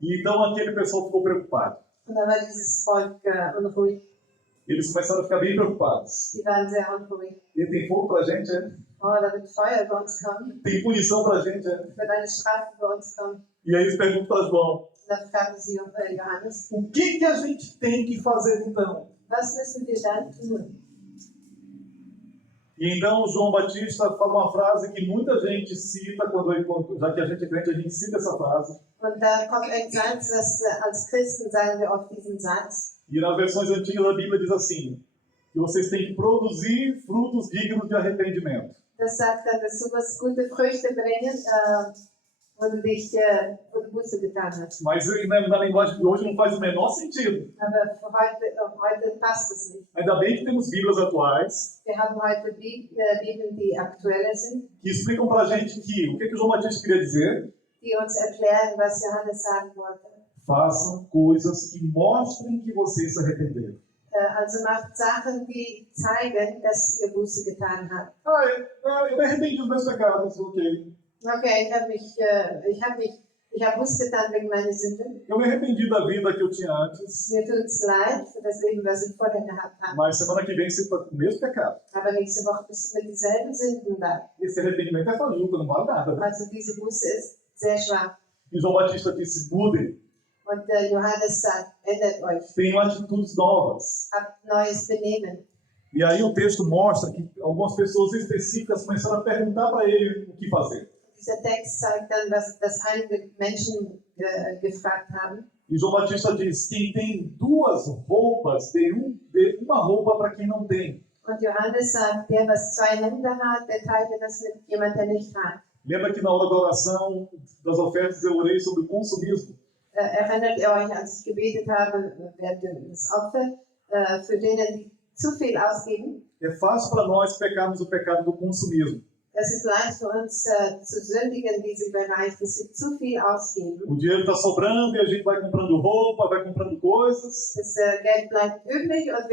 E então aquele pessoal ficou preocupado. Und dann war dieses Volk unruhig. Eles começaram a ficar bem preocupados. Die waren sehr unruhig. E tem fogo pra gente, é? Oh, da wird Feuer über uns kommen. Tem punição pra gente, é? Wird eine Strafe über uns kommen. E aí eles perguntam para João, Und dann fragten sie Johannes, o que a gente tem que fazer então? was müssen wir dann tun? E então João Batista fala uma frase que muita gente cita, já que a gente é crente, a gente cita essa frase. Und da kommt ein Satz, dass als Christen sagen wir oft diesen Satz. E nas versões antigas da Bíblia diz assim, que vocês têm que produzir frutos dignos de arrependimento. Das sagt dann, dass du was gute Früchte bringen, wo du Buße getan hast. Mas na linguagem de hoje não faz o menor sentido. Aber heute passt es nicht. Ainda bem que temos Bíblias atuais Wir haben heute Bibeln, die aktueller sind, que explicam pra gente que o que João Batista queria dizer? die uns erklären, was Johannes sagen wollte. Façam coisas que mostrem que vocês se arrependeram. Also macht Sachen, die zeigen, dass ihr Buße getan habt. Eu me arrependi dos meus pecados, ok. Okay, ich habe Buße getan wegen meiner Sünden. Eu me arrependi da vida que eu tinha antes, Mir tut es leid für das Leben, was ich vorher gehabt habe. mas semana que vem você está com o mesmo pecado. Aber nächste Woche bist du mit dieselben Sünden da. Esse arrependimento é fajuta, não vale nada. Né? Also diese Buße ist sehr schwach. E João Batista disse, mudem, Und Johannes sagt, ändert euch, tenham atitudes novas. habt neues Benehmen. E aí o texto mostra que algumas pessoas específicas começaram a perguntar para ele o que fazer. Dieser Text zeigt dann, dass einige Menschen gefragt haben. E João Batista diz, quem tem duas roupas, dê uma roupa para quem não tem. Und Johannes sagt, der, was zwei Hände hat, der teilte das mit jemand, der nicht hat. Lembra que na hora da oração das ofertas eu orei sobre o consumismo? Erinnert ihr euch, als ich gebetet habe, während des Opfer, für denen, die zu viel ausgeben? É fácil para nós pecarmos o pecado do consumismo. Es ist leicht für uns zu sündigen in diesem Bereich, dass wir zu viel ausgeben. O dinheiro está sobrando e a gente vai comprando roupa, vai comprando coisas. Das Geld bleibt übrig und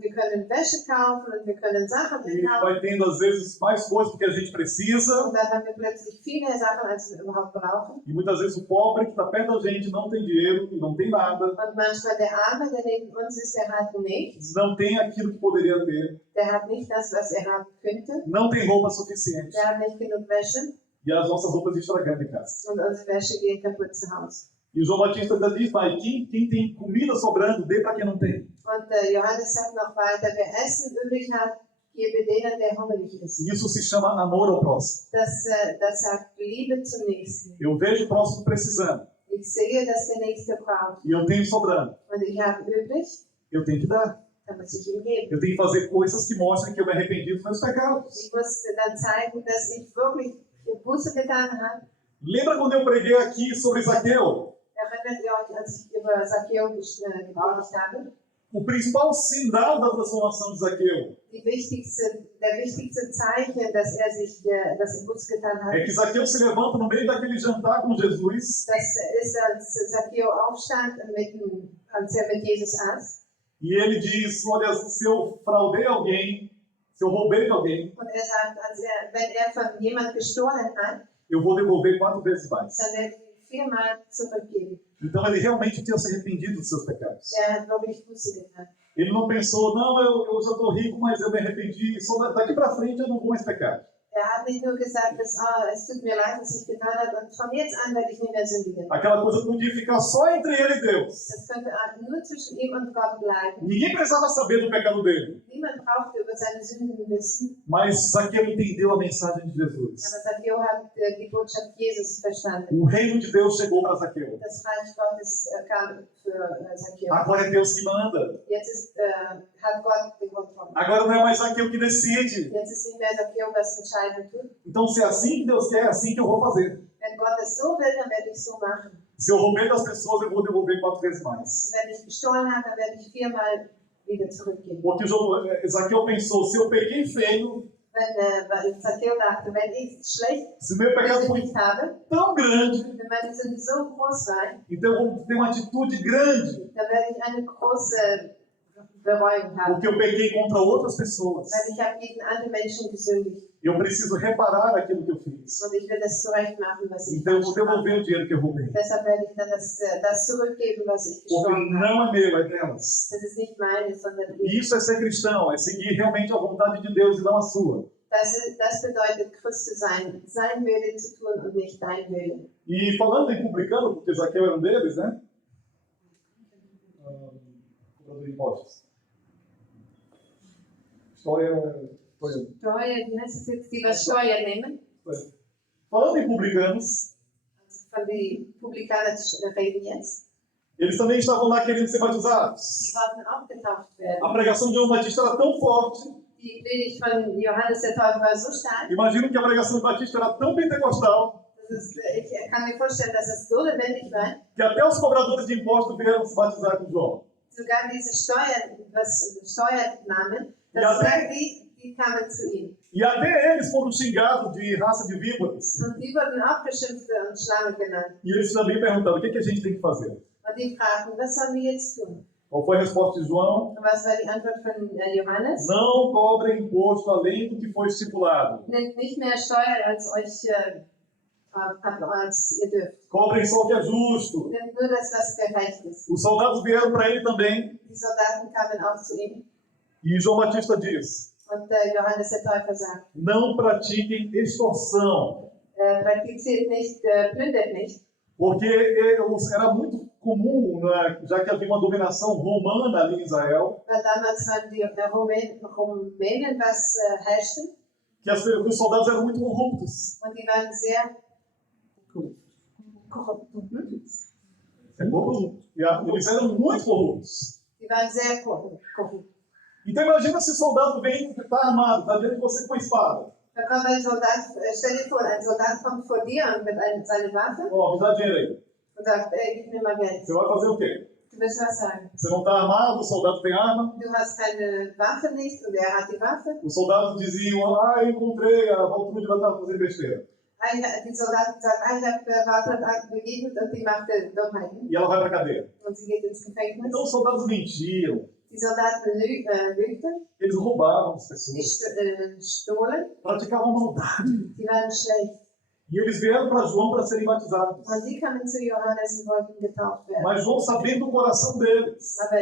wir können Wäsche kaufen und wir können Sachen E kaufen. vai tendo às vezes mais coisas do que a gente precisa. Und dann haben wir plötzlich viele Sachen, als wir überhaupt brauchen. E muitas vezes o pobre que está perto da gente não tem dinheiro e não tem nada. Und manchmal der Arme, der neben uns ist, der hat nichts. Não tem aquilo que poderia ter. Der hat nicht das, was er haben könnte. Não tem roupa suficiente. Der hat nicht genug Wäsche. E as nossas roupas estragando em casa. Und unsere Wäsche geht kaputt zu Hause. E o João Batista ainda diz, pai, quem tem comida sobrando, dê para quem não tem. Und Johannes sagt noch weiter, wer Essen übrig hat, gebe denen, der hungrig ist. E isso se chama amor ao próximo. Das sagt Liebe zum Nächsten. Eu vejo o próximo precisando. Ich sehe, dass der Nächste braucht. E eu tenho sobrando. Und ich habe übrig, Eu tenho que dar. dann muss ich ihm geben. Eu tenho que fazer coisas que mostrem que eu me arrependi dos meus pecados. Ich muss dann zeigen, dass ich wirklich Buße getan habe. Lembra quando eu preguei aqui sobre Zaqueu? Erinnert ihr euch, als ich über Zacchaeus gepredigt habe? O principal sinal da transformação de Zaqueu Der wichtigste Zeichen, dass er Buße getan hat, é que Zaqueu se levanta no meio daquele jantar com Jesus das ist, als Zacchaeus aufstand, als er mit Jesus aß. e ele diz, olha, se eu fraudei alguém, se eu roubei de alguém, Und er sagt, wenn er von jemand gestohlen hat, eu vou devolver 4 vezes mais. dann werde ich ihm 4-mal zurückgeben. Então ele realmente tinha se arrependido dos seus pecados. Er hat wirklich Buße getan. Ele não pensou, não, eu já estou rico, mas eu me arrependi, só daqui para frente eu não vou mais pecar. Er hat nicht nur gesagt, dass, es tut mir leid, was ich getan habe und von jetzt an werde ich nicht mehr sündigen. Aquela coisa podia ficar só entre ele e Deus. Das könnte nur zwischen ihm und Gott bleiben. Ninguém precisava saber do pecado dele. Niemand brauchte über seine Sünden wissen, Mas Zaqueu entendeu a mensagem de Jesus. aber Zacchaeus hat die Botschaft Jesus verstanden. O reino de Deus chegou para Zaqueu. Das Reich Gottes kam für Zacchaeus. Agora é Deus que manda. Jetzt hat Gott die Kontrolle. Agora não é mais Zaqueu que decide. Jetzt ist nicht mehr Zacchaeus, was entscheiden tut. Então, se é assim que Deus quer, é assim que eu vou fazer. Wenn Gott es so will, dann werde ich so machen. Se eu roubei das pessoas, eu vou devolver 4 vezes mais. Wenn ich gestohlen habe, dann werde ich 4-mal wieder zurückgeben. Porque Zaqueu pensou, se eu peguei feio, Weil Zacchaeus dachte, wenn ich schlecht se meu pecado foi gesündigt habe, tão grande, wenn meine Sünde so groß war, então eu vou ter uma atitude grande, dann werde ich eine große Bereuung haben. porque eu pequei contra outras pessoas. Weil ich habe gegen andere Menschen gesündigt. Eu preciso reparar aquilo que eu fiz. Und ich will das zurecht machen, was ich Então eu vou falsch gemacht devolver o dinheiro que eu roubei. habe. Deshalb werde ich dann das zurückgeben, was ich Porque gestohlen habe. não é meu, é delas. Das ist nicht meine, sondern E isso é ser cristão, é seguir realmente a vontade de Deus e não a sua. das bedeutet, Christ zu sein, sein Wille zu tun und nicht dein Wille. E falando em publicano, porque Zaqueu era um deles, né? Cobrador de impostos. História. Steuer, wie heißt es jetzt, die was Steuer nehmen? Falando em publicanos, Also von den Publikanern reden jetzt. eles também estavam lá querendo ser batizados. Die wollten auch getauft werden. A pregação de João Batista era tão forte. Die Predigt von Johannes der Täufer war so stark, Imagino que a pregação de Batista era tão pentecostal ich kann mir vorstellen, dass es so lebendig war, que até os cobradores de impostos vieram se batizar com João. sogar diese Steuernahmen, Ja, die kamen zu ihm. E até eles foram xingados de raça de víboras. Und die wurden auch Beschimpfte und Schlangen genannt. E eles também perguntaram, o que a gente tem que fazer? Und die fragten, was sollen wir jetzt tun? Qual foi a resposta de João? Und was war die Antwort von Johannes? Não cobrem imposto além do que foi estipulado. Nehmt nicht mehr Steuer, als ihr dürft. Cobrem só o que é justo. Nehmt nur das, was gerecht ist. Os soldados vieram para ele também. Die Soldaten kamen auch zu ihm. E João Batista diz, Und Johannes der Täufer sagt, não pratiquem extorsão. praktiziert nicht, plündert nicht. Porque era muito comum, né, já que havia uma dominação romana ali em Israel, Weil damals waren die Rumänen, was herrschten. que os soldados eram muito corruptos. Und die waren sehr korrupt. É corrupto. Eles eram muito corruptos. Die waren sehr korrupt. Então imagina se o soldado vem, está armado, está diante de você com a espada. Da kommt ein Soldat, stell dir vor, ein Soldat kommt vor dir und mit seiner Waffe Ó, me dá dinheiro aí. und sagt, gib mir mal Geld. Você vai fazer o quê? Du wirst was sagen. Você não está armado, o soldado tem arma. Du hast keine Waffe nicht und er hat die Waffe. Os soldados diziam, eu encontrei, a Valtrude vai estar fazendo besteira. Die Soldaten sagen, ich habe Waltraud begegnet und die machte Dummheiten. E ela vai para a cadeia. Und sie geht ins Gefängnis. Então os soldados mentiam, Die Soldaten lügten, eles roubavam as die pessoas, stohlen, praticavam maldade. die waren schlecht. E eles vieram para João para serem batizados. Und die kamen zu Johannes und wollten getauft werden. Mas João, sabendo o coração deles, Aber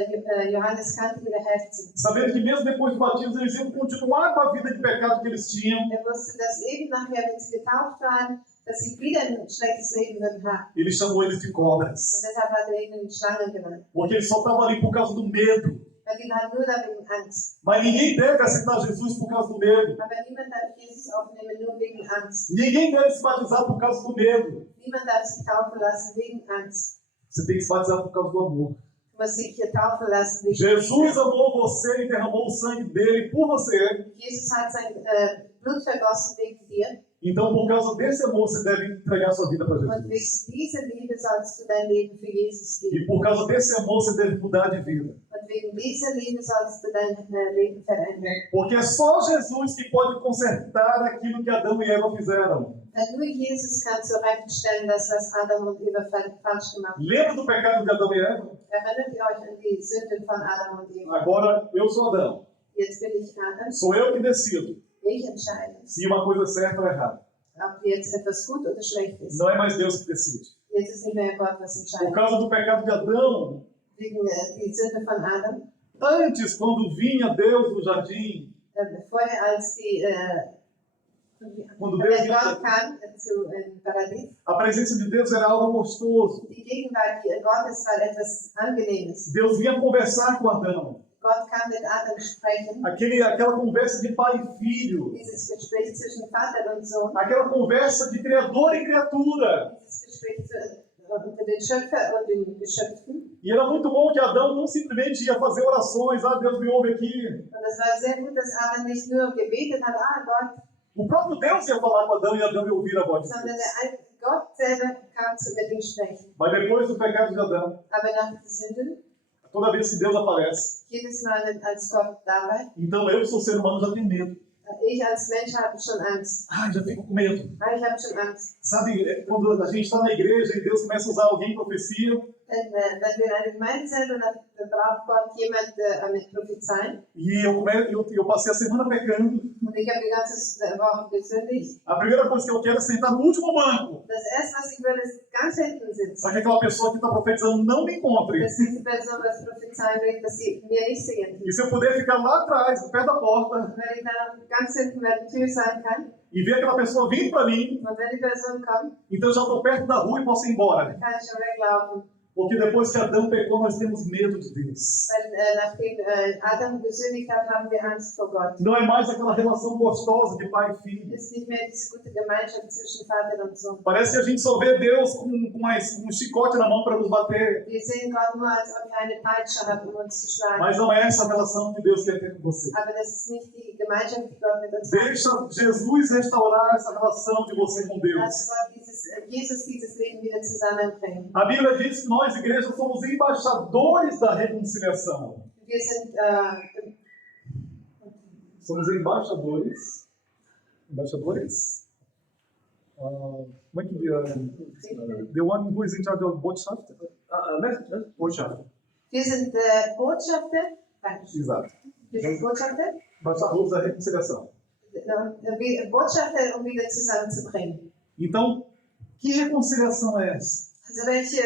Johannes kannte ihre Herzen. sabendo que mesmo depois do batismo eles iam continuar com a vida de pecado que eles tinham, Er wusste, dass eben nachher, wenn sie getauft waren, dass sie wieder ein schlechtes Leben würden haben. ele chamou eles de Und cobras. deshalb hat er ihnen Schlangen genannt. Porque eles só estavam ali por causa do medo. Weil die waren nur da wegen Angst. Mas ninguém deve aceitar Jesus por causa do medo. Aber niemand darf Jesus aufnehmen, nur wegen Angst. Ninguém deve se batizar por causa do medo. Niemand darf sich taufen lassen wegen Angst. Você tem que se batizar por causa do amor. Du musst dich hier taufen lassen wegen Jesus amou você e derramou o sangue dele por você. Jesus hat sein Blut vergossen wegen dir. Então, por causa desse amor, você deve entregar sua vida para Und wegen Jesus. dieser Liebe sollst du dein Leben für Jesus E geben. por causa desse amor, você deve mudar de vida. Und wegen dieser Liebe sollst du dein Leben verändern. Porque é só Jesus que pode consertar aquilo que Adão e Eva fizeram. Denn nur Jesus kann zurechtstellen, das, was Adam und Eva falsch gemacht haben. Lembra do pecado de Adão e Eva? Erinnert ihr euch an die Sünden von Adam und Eva? Agora, eu sou Adão. Jetzt bin ich Adam. Sou eu que decido Ich entscheide, se uma coisa é certa ou errada. ob jetzt etwas gut oder schlecht ist. Não é mais Deus que decide. Jetzt ist nicht mehr Gott, was Por entscheidet. causa do pecado de Adão, Wegen die Sünde von Adam. antes, quando vinha Deus no jardim, Vorher als quando wenn Deus Gott vinha, kam zu Paradies, a presença de Deus era algo gostoso. die Gegenwart Gottes war etwas Angenehmes. Deus vinha conversar com Adão. Gott kam mit Adam sprechen. Aquela conversa de pai e filho. Dieses Gespräch zwischen Vater und Sohn. Aquela conversa de criador e criatura. Dieses Gespräch unter den Schöpfer und den Geschöpfen. E era muito bom que Adão não simplesmente ia fazer orações, Deus me ouve aqui. Und es war sehr gut, dass Adam nicht nur gebetet hat, Gott, O próprio Deus ia falar com Adão e Adão ia ouvir a voz de sondern Deus. Gott selber kam mit ihm sprechen. Mas depois do pecado de Adão, Aber nach der Sünde, toda vez que Deus aparece, jedes Mal, als Gott da war, então eu, que sou ser humano, já tenho medo. ich als Mensch habe schon Angst. Já fico com medo. Ich habe schon Angst. Sabe, quando a gente está na igreja e Deus começa a usar alguém em profecia, Wenn wir in einer Gemeinde sind und dann braucht Gott jemand mit Prophezeien. e eu passei a semana pecando, Und ich habe die ganze Woche gesündigt. a primeira coisa que eu quero é sentar no último banco, Das erste, was ich will, ist ganz hinten sitzen. para que aquela pessoa que está profetizando não me encontre. Dass diese Person das Prophezeien bringt, dass sie mir nicht sehen. E se eu puder ficar lá atrás, perto da porta, Wenn ich dann ganz hinten bei der Tür sein kann e ver aquela pessoa vindo para mim, und wenn die Person kommt, então eu já estou perto da rua e posso ir embora. dann kann ich schon weglaufen. Porque depois que Adão pecou, nós temos medo de Deus. Weil nachdem Adam gesündigt hat, haben wir Angst vor Gott. Não é mais aquela relação gostosa de pai e filho. Es ist nicht mehr diese gute Gemeinschaft zwischen Vater und Sohn. Parece que a gente só vê Deus com um chicote na mão para nos bater. Wir sehen Gott nur, als ob er eine Peitsche hat, um uns zu schlagen. Mas não é essa a relação que Deus quer ter com você. Aber das ist nicht die Gemeinschaft, die Gott mit uns hat. Deixa Jesus restaurar essa relação de você com Deus. Lass Gott Jesus dieses Leben wieder zusammenbringen. A Bíblia diz que nós, igreja, somos embaixadores da reconciliação. Wir sind Somos embaixadores. Embaixadores? Como é que the one who is in charge of Botschaft? Botschaft. wir sind Botschafter. Exato. Wir sind Botschafter. Embaixadores da reconciliação. Botschafter, um wieder zusammenzubringen. Então, que reconciliação é essa? Also welche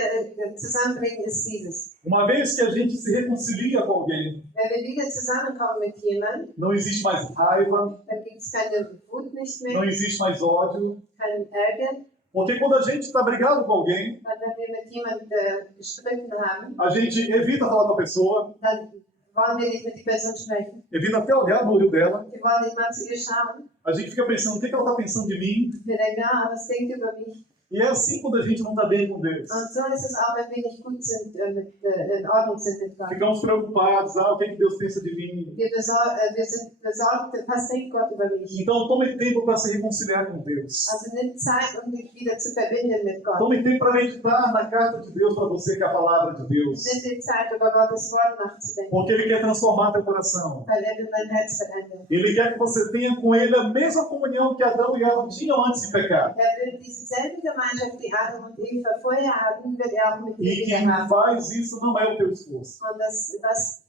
Zusammenbringen ist dieses? Uma vez que a gente se reconcilia com alguém, Wenn wir wieder zusammenkommen mit jemandem, não existe mais raiva, dann gibt es keine Wut nicht não mehr, existe mais ódio. keinen Ärger. Porque quando a gente está brigado com alguém, Weil wenn wir mit jemandem gestritten haben, a gente evita falar com a pessoa, dann wollen wir nicht mit der Person sprechen. evita até olhar no olho dela. Wir wollen nicht mal zu ihr schauen. A gente fica pensando, o que ela está pensando de mim? Wir denken, was denkt über mich? E é assim quando a gente não está bem com Deus. Und so ist es auch, wenn wir nicht gut sind, in Ordnung sind mit Gott. Ficamos preocupados, o que Deus pensa de mim? Wir sind besorgt, was denkt Gott über mich? Então tome tempo para se reconciliar com Deus. Also nimm Zeit, um dich wieder zu verbinden mit Gott. Tome tempo para meditar na carta de Deus para você, que é a palavra de Deus. Nimm dir Zeit, über Gottes Wort nachzudenken, Porque Ele quer transformar teu coração. weil will dein Herz verändern. Ele quer que você tenha com Ele a mesma comunhão que Adão e Eva tinham antes de pecar. Will dieselbe Gemeinschaft, die Adam und Eva vorher hatten, wird auch mit dir E wieder quem haben. faz isso não é o teu esforço. Und das, was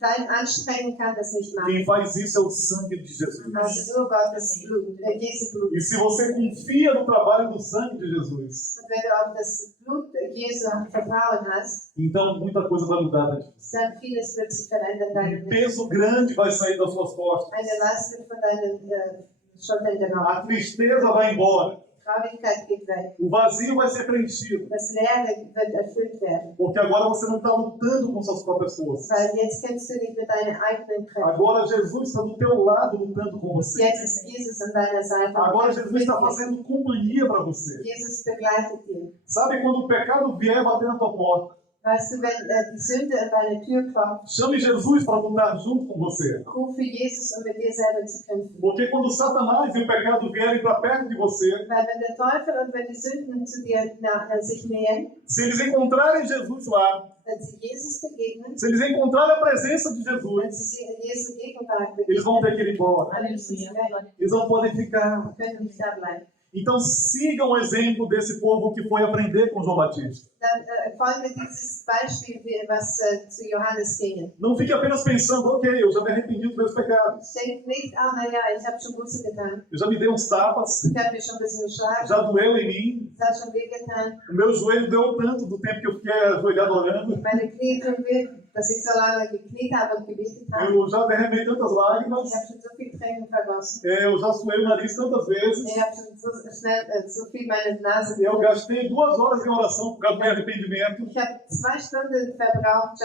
dein Anstrengen kann, das nicht machen. Quem faz isso é o sangue de Jesus. Also nur Gottes Blut, Jesu Blut. E se você confia no trabalho do sangue de Jesus, Und wenn du auf das Blut Jesu Vertrauen hast, então muita coisa vai mudar dentro de você. dann vieles wird sich verändern. Um peso grande vai sair das suas costas. Eine Last wird von deinen Schultern genommen. A tristeza vai embora. Traurigkeit geht weg. O vazio vai ser preenchido. Das Leere wird erfüllt werden. Porque agora você não está lutando com suas próprias forças. Weil jetzt kämpfst du nicht mit deinen eigenen Kräften. Agora Jesus está do teu lado lutando com você. Jetzt ist Jesus an deiner Seite. Agora Jesus está fazendo companhia para você. Jesus begleitet dich. Sabe quando o pecado vier bater na tua porta? Weißt du, wenn die Sünde an deine Tür klopft, Chame Jesus para lutar junto com você. rufe Jesus, um mit dir selber zu kämpfen. Porque quando Satanás e o pecado vierem para perto de você, Weil wenn der Teufel und wenn die Sünden zu dir sich nähern, se eles encontrarem Jesus lá, wenn sie Jesus begegnen, se eles encontrarem a presença de wenn Jesus, sie Jesu Gegenwart eles vão begegnen, ter que ir embora. dann müssen sie weg. Eles não podem ficar. Können nicht da bleiben. Então sigam o exemplo desse povo que foi aprender com João Batista. Dann folge dieses Beispiel, was zu Johannes ging. Não fique apenas pensando, ok, eu já me arrependi dos meus pecados. Denk nicht, naja, ich habe schon Buße getan. Eu já me dei uns tapas, Ich habe mich schon ein bisschen geschlagen. já doeu em mim. Es hat schon wehgetan. O meu joelho doeu tanto do tempo que eu fiquei ajoelhado orando. Meine Knie tun weh, dass ich so lange gekniet habe und gebetet habe. Eu já derramei tantas lágrimas. Ich habe schon so viel Tränen vergossen. Eu já suei o nariz tantas vezes. Ich habe schon so schnell, so viel meine Nase. Eu gastei 2 horas em oração por causa do meu arrependimento. Ich habe 2 Stunden verbraucht,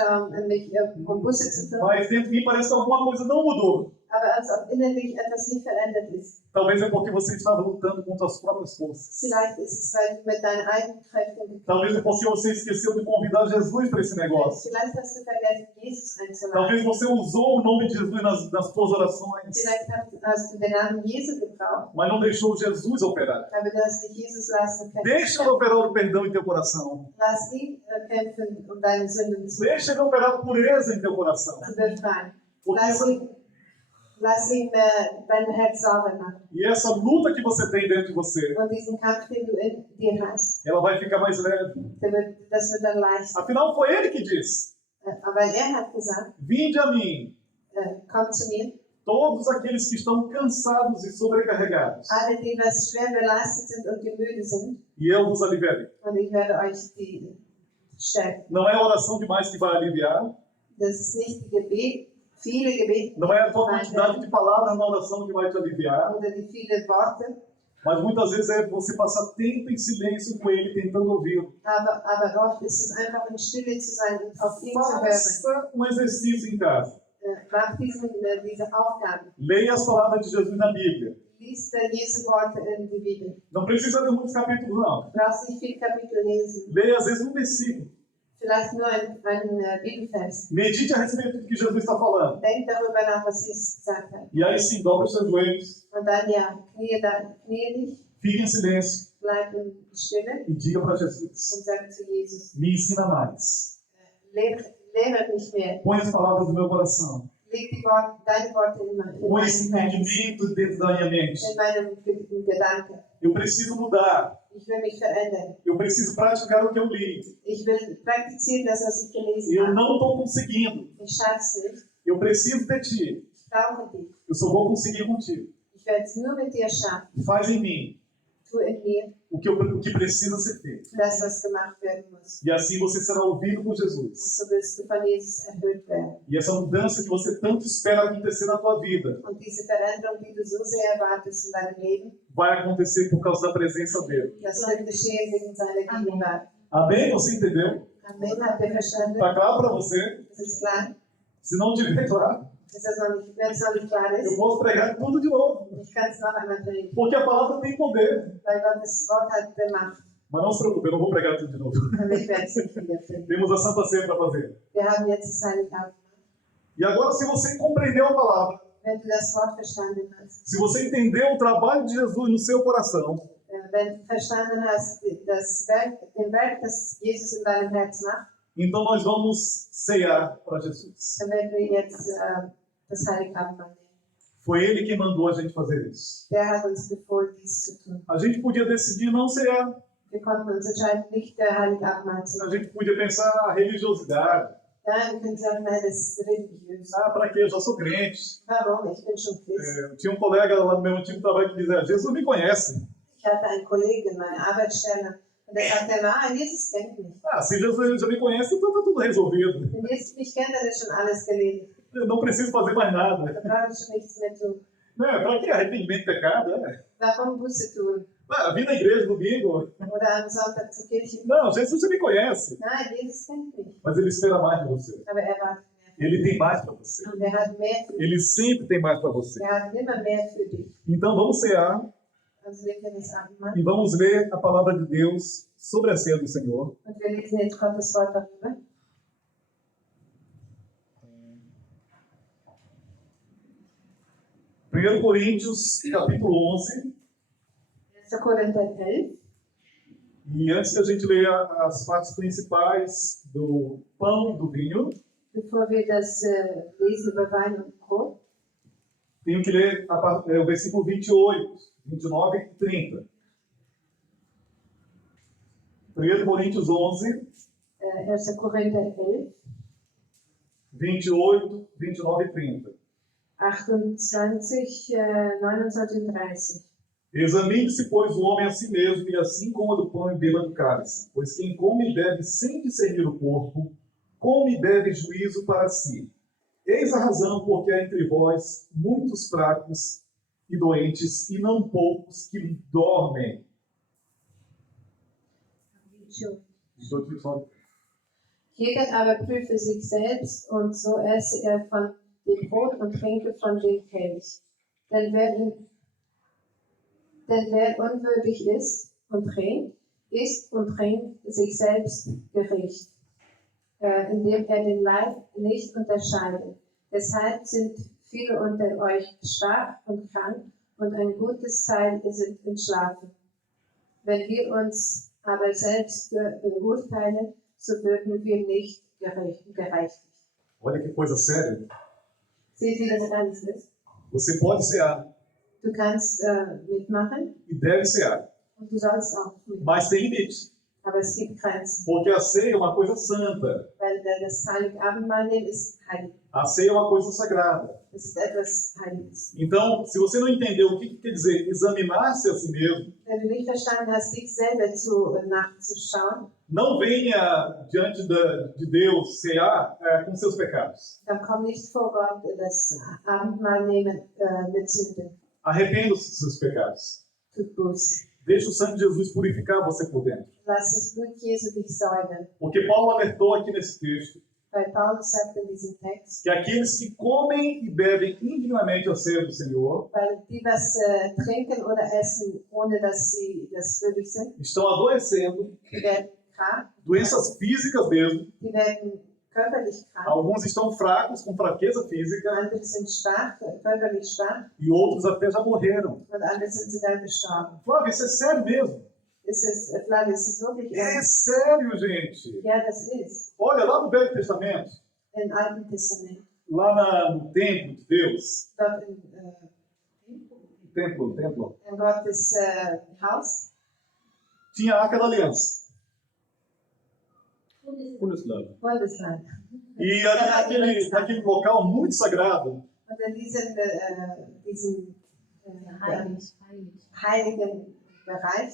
mich Buße zu tun. Mas dentro de mim parece que alguma coisa não mudou. Aber als ob innerlich etwas nicht verändert ist. Talvez é porque você estava lutando contra as próprias forças. Vielleicht ist es, weil du mit deinen eigenen Kräften gekämpft Talvez é porque você esqueceu de convidar Jesus para esse hast. negócio. Vielleicht hast du vergessen, Jesus einzuladen. Talvez você usou o nome de Jesus nas suas orações, Vielleicht hast du den Namen Jesu gebraucht, mas não deixou Jesus operar. aber du hast nicht Jesus lassen können. Deixa ele operar o perdão em teu coração. Lass ihn kämpfen, deine Sünden zu Deixa ele operar a pureza em teu coração. befreien. Porque Lass ihn dein Herz sauber machen. E essa luta que você tem dentro de você, Und diesen Kampf, den du in dir hast, ela vai ficar mais leve. das wird dann leicht. Afinal, foi ele que disse: Aber er hat gesagt, Vinde a mim, komm zu mir, todos aqueles que estão cansados e sobrecarregados, alle, die was schwer belastet sind und die müde sind, e eu vos aliviarei. und ich werde euch die stärken. Não é a oração demais que vai aliviar, Das ist nicht die Gebet, viele Gebete, não é a tua quantidade de palavras na oração que vai te aliviar, oder die viele Worte, mas muitas vezes é você passar tempo em silêncio com ele, tentando ouvi-lo. aber oft ist es einfach in Stille zu sein und auf ihn zu hören. Faça um exercício em casa. Mach diese Aufgabe. Leia as palavras de Jesus na Bíblia. Lies Jesu Worte in die Bibel. Não precisa ler muitos capítulos, não. Du brauchst nicht viel Kapitel lesen, Leia às vezes um versículo. vielleicht nur ein Bibelvers. Medite a respeito do que Jesus está falando. Denk darüber nach, was Jesus gesagt hat. E aí sim, dobra os seus joelhos, Und dann, ja, knie dich, fique em silêncio bleib in Stille e diga para Jesus: und sag zu Jesus, me ensina mais. lehre mich mehr. Põe as palavras no meu coração. Leg deine Worte in Põe esse meinem Herzen, entendimento dentro da minha mente. in meinem Gedanken. Eu preciso mudar. Ich will mich verändern. Eu preciso praticar o que eu li. Ich will praktizieren das, was ich gelesen Eu habe. não estou conseguindo. Ich schaff's nicht. Eu preciso de ti. Ich brauche dich. Eu só vou conseguir contigo. Ich werde es nur mit dir schaffen. Faz em mim Tu in mir o que precisa ser feito. das, was gemacht werden muss. E assim você será ouvido por Und Jesus. so willst du von Jesus erhöht werden. E essa mudança que você tanto espera acontecer na tua vida Und diese Veränderung, die du so sehr erwartest in deinem Leben, vai acontecer por causa da presença dele. das wird geschehen wegen seiner Gegenwart. Amém? Você entendeu? Amen. Habt ihr verstanden? Está claro para você? Ist es klar? Se não tiver claro, Ist das noch nicht, wenn es noch nicht klar eu ist? posso pregar tudo de novo. Ich kann es noch einmal drehen, Porque a palavra tem poder. weil Gottes Wort hat Macht. Mas não se preocupe, eu não vou pregar tudo de novo. Aber ich werde es nicht wiederfinden. Temos a Santa Ceia para fazer. Wir haben jetzt das Heiligabend. E agora, se você compreendeu a palavra, Wenn du das Wort verstanden hast, se você entendeu o trabalho de Jesus no seu coração, wenn du verstanden hast, den Werk, das Jesus in deinem Herz macht, então nós vamos ceiar para Jesus. dann werden wir jetzt das Heiligabend nehmen. Foi Ele quem mandou a gente fazer isso. Der hat uns befohlen, dies zu tun. A gente podia decidir não ceiar. Wir konnten uns entscheiden, nicht der Heiligabend zu A machen. gente podia pensar a religiosidade. Ja, wir können sagen, nein, das ist religiös. Ah, para quê? Eu já sou crente. Warum? Ich bin schon Christ. Eu tinha um colega lá no meu antigo trabalho que dizia: Jesus me conhece. Ich hatte einen Kollegen in meiner Arbeitsstelle und der sagte immer, Jesus kennt mich. Ah, se Jesus já me conhece, então está tudo resolvido. Wenn Jesus mich kennt, dann ist schon alles gelegen. Eu não preciso fazer mais nada. Da brauche ich schon nichts mehr tun. Para que arrependimento e pecado? Warum Buße tun? Vir na igreja domingo. Oder am Sonntag zur Kirche? Não, Jesus já me conhece. Nein, Jesus kennt mich. Mas Ele espera mais de você. Aber er wartet mehr. Ele tem mais para você. Und er hat mehr für dich. Ele sempre tem mais para você. Er hat immer mehr für dich. Então vamos cear Also wir können es abmachen. e vamos ler a palavra de Deus sobre a ceia do Senhor. Und wir lesen jetzt Gottes Wort darüber. 1 Coríntios, capítulo 11. 1. Korinther 11. E antes que a gente leia as partes principais do pão e do vinho, Bevor wir das lesen über Wein und Brot, tenho que ler o versículo 28, 29 e 30. 1 Coríntios 11, 1. Korinther 11, 28, 29 e 30. 28, 29 und 30. Examine-se, pois, o homem a si mesmo, e assim coma do pão e beba do cálice. Pois quem come e bebe sem discernir o corpo, come e bebe juízo para si. Eis a razão porque há entre vós muitos fracos e doentes, e não poucos que dormem. 18, 29. Jeder aber prüfe sich selbst, und so esse er von dem Brot und trinke von dem Kelch. Denn wer unwürdig isst und trinkt sich selbst Gericht, indem er den Leib nicht unterscheidet. Deshalb sind viele unter euch schwach und krank, und ein gutes Teil sind entschlafen. Wenn wir uns aber selbst beurteilen, so würden wir nicht gerecht. Olha que coisa séria. Seht ihr das Ganze? Você pode cear Du kannst mitmachen e deve cear, und du sollst auch mitmachen. mas tem limite. Aber es gibt Grenzen, Porque a ceia é uma coisa santa. weil das Heiligabendmahl ist heilig. A ceia é uma coisa sagrada. Es ist etwas Heiliges. Então, se você não entendeu o que quer dizer examinar-se a si mesmo, Wenn du nicht verstanden hast, dich selber nachzuschauen, não venha diante de Deus cear com seus pecados. dann komm nicht vor Gott das Abendmahl nehmen mit Sünden. Arrependa-se dos seus pecados. Tut Buße. Deixe o sangue de Jesus purificar você por dentro. Lass das Blut Jesu dich säubern. Porque Paulo alertou aqui nesse texto Weil Paulus sagt in diesem Text, que aqueles que comem e bebem indignamente a ceia do Senhor weil die was trinken oder essen, ohne dass sie das würdig sind, estão adoecendo, die werden krank, doenças físicas mesmo. die werden körperlich krank, Alguns estão fracos, com fraqueza física, andere sind schwach, körperlich schwach e outros até já morreram. und andere sind sogar gestorben. Flávio, isso é sério mesmo? Flávio, ist es wirklich É ernst? sério, gente. Ja, das ist Olha, lá no Velho Testamento, im Alten Testament. lá no templo de Deus, Dort templo, in Gottes Haus tinha a Arca da Aliança. Bundesland. E ali naquele local muito sagrado, Und in diesem heiligen Bereich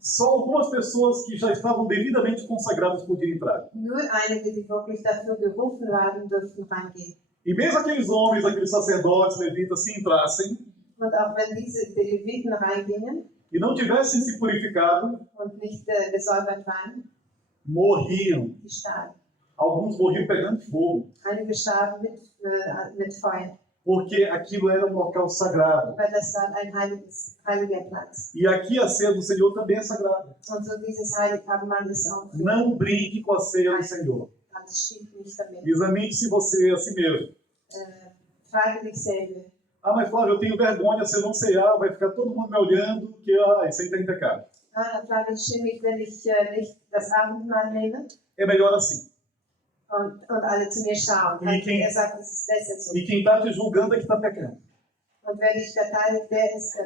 só algumas pessoas que já estavam devidamente consagradas podiam entrar. nur einige, die wirklich dafür berufen waren, durften reingehen. E mesmo aqueles homens, aqueles sacerdotes, levitas, se entrassem Und auch wenn diese die Leviten reingingen e não tivessem se purificado, und nicht gesäubert waren, morriam. die starben. Alguns morriam pegando fogo, Einige starben mit Feuer, porque aquilo era um local sagrado. weil das war ein heiliger Platz. E aqui a ceia do Senhor também é sagrada. Und so dieses Heiligabendmahl ist auch Não brinque com a ceia do Senhor. das stimmt nicht damit. Examine-se você a si mesmo. Frage dich selber. Ah, mas Flávio, eu tenho vergonha, se eu não ceiar, vai ficar todo mundo me olhando, que isso aí está em pecado. Frage ich mich, wenn ich nicht das Abendmahl nehme É melhor assim. und alle zu mir schauen. Er sagt, es ist besser so. E quem está te julgando é que está pecando. Und wer dich verteidigt, der ist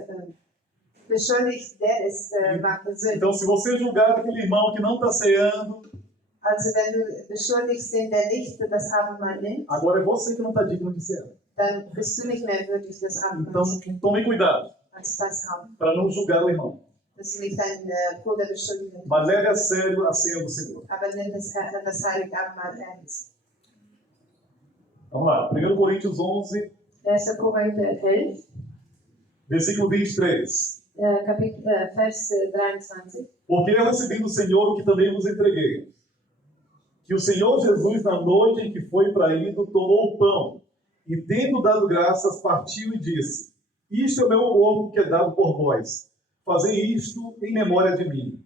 beschuldigt, der ist macht Sünde. Então, se você julgar aquele irmão que não está ceando, Also wenn du beschuldigst den, der nicht das Abendmahl nimmt, agora é você que não está digno de cear. dann bist du nicht mehr würdig, das Abendmahl zu Então, tome cuidado Also pass auf, para não julgar o irmão. dass du nicht deinen Bruder beschuldigen. Mas leve a sério a ceia do Senhor. Aber nimm das Heiligabendmahl ernst. Vamos lá, 1 Coríntios 11, 1. Korinther 11, versículo 23. Vers 23. Porque eu recebi do Senhor o que também vos entreguei. Que o Senhor Jesus, na noite em que foi traído, tomou o pão e, tendo dado graças, partiu e disse: Isto é o meu corpo que é dado por vós. Fazei isto em memória de mim.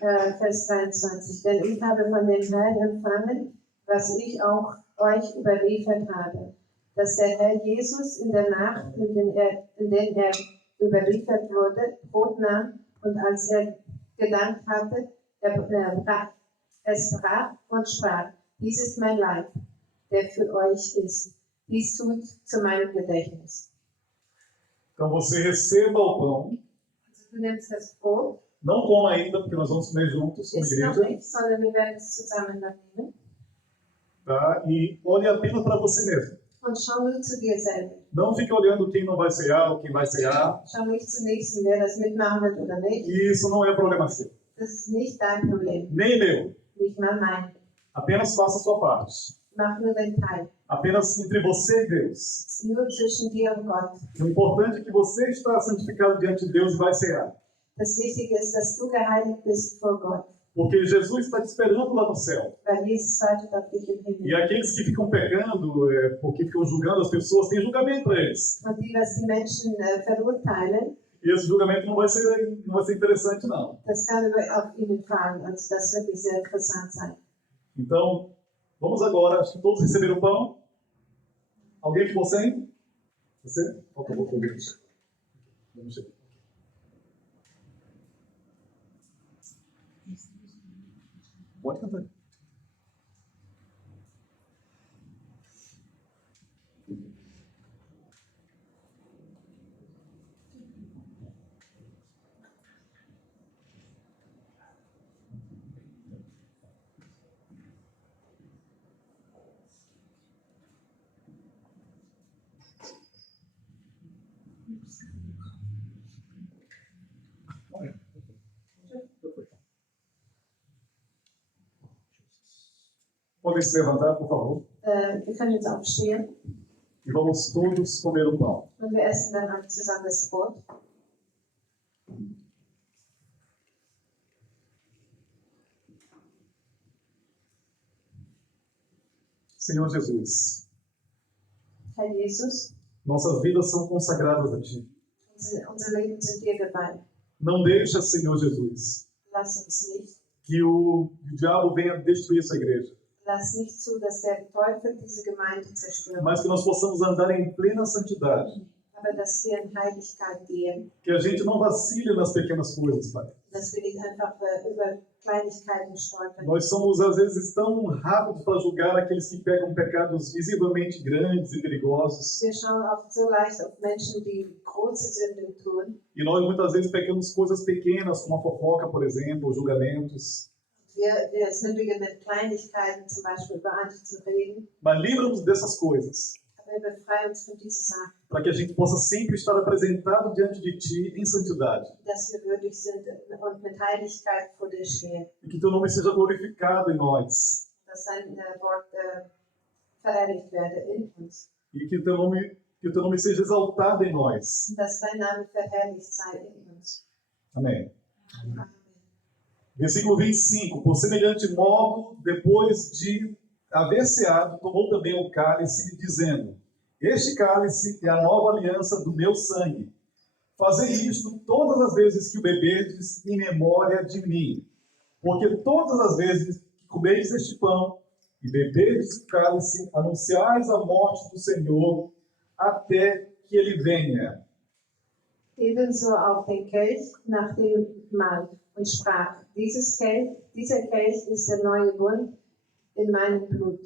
Vers 23. Denn ich habe von dem Herrn empfangen, was ich auch euch überliefert habe, dass der Herr Jesus in der Nacht, in der er überliefert wurde, Brot nahm und als er gedankt hatte, es brach und sprach: Dies ist mein Leib, der für euch ist. Dies tut zu meinem Gedächtnis. Então você receba o pão Du nimmst das Brot, Não coma ainda, porque nós vamos comer juntos como isst noch igreja. nicht, sondern wir werden es zusammen dann nehmen. Tá? E olhe apenas para você mesmo. Und schau nur zu dir selber. Não fique olhando quem não vai cear ou quem vai cear. Schau nicht zum Nächsten, wer das mitmachen wird oder nicht. E isso não é problema seu. Das ist nicht dein Problem, Nem meu. nicht mal mein. Apenas faça a sua parte. Mach nur den Teil. Apenas entre você e Deus. Es ist nur zwischen dir und Gott. O importante é que você está santificado diante de Deus e vai cear. Das Wichtige ist, dass du geheiligt bist vor Gott, Porque Jesus está te esperando lá no céu. weil Jesus wartet auf dich im E Himmel. aqueles que ficam pecando, porque ficam julgando as pessoas, tem julgamento para eles. Und die, was die Menschen verurteilen, E esse julgamento não vai ser interessante, não. das kann auf ihnen fallen. Also das wird wirklich sehr interessant sein. Então, vamos agora. Acho que todos receberam o pão. Alguém ficou sem? Você? Falta um pouco. Vamos chegar. Pode cantar. Podem se levantar, por favor. Wir können jetzt aufstehen E vamos todos comer o pão. und wir essen dann alle zusammen das Brot. Senhor Jesus, Herr Jesus, nossas vidas são consagradas a Ti. unser Leben sind dir geweiht. Não deixa, Senhor Jesus, Lass uns nicht, que o diabo venha destruir essa igreja, lass nicht zu, dass der Teufel diese Gemeinde zerstört, mas que nós possamos andar em plena santidade. aber dass wir in Heiligkeit gehen, Que a gente não vacile nas pequenas coisas, Pai. dass wir nicht einfach über Kleinigkeiten stolpern. Nós somos, às vezes, tão rápidos para julgar aqueles que pegam pecados visivelmente grandes e perigosos. Wir schauen oft so leicht auf Menschen, die große Sünden tun. E nós, muitas vezes, pecamos coisas pequenas, como a fofoca, por exemplo, ou julgamentos. Wir sündigen mit Kleinigkeiten, zum Beispiel über andere zu reden. Mas livra-nos dessas coisas, Aber wir befreien uns von diesen Sachen, para que a gente possa sempre estar apresentado diante de Ti em santidade. dass wir würdig sind und mit Heiligkeit vor dir stehen. E que Teu nome seja glorificado em nós. Dass dein Wort verherrlicht werde in uns. E que Teu nome seja exaltado em nós. Und dass dein Name verherrlicht sei in uns. Amém. Amen. Versículo 25. Por semelhante modo, depois de haver ceado, tomou também o cálice, dizendo: Este cálice é a nova aliança do meu sangue. Fazei isto todas as vezes que o beberdes em memória de mim. Porque todas as vezes que comeis este pão e beberdes o cálice, anunciais a morte do Senhor até que ele venha. Ebenso auch den Kelch nach dem Mahl und sprach: Dieser Kelch ist der neue Bund in meinem Blut.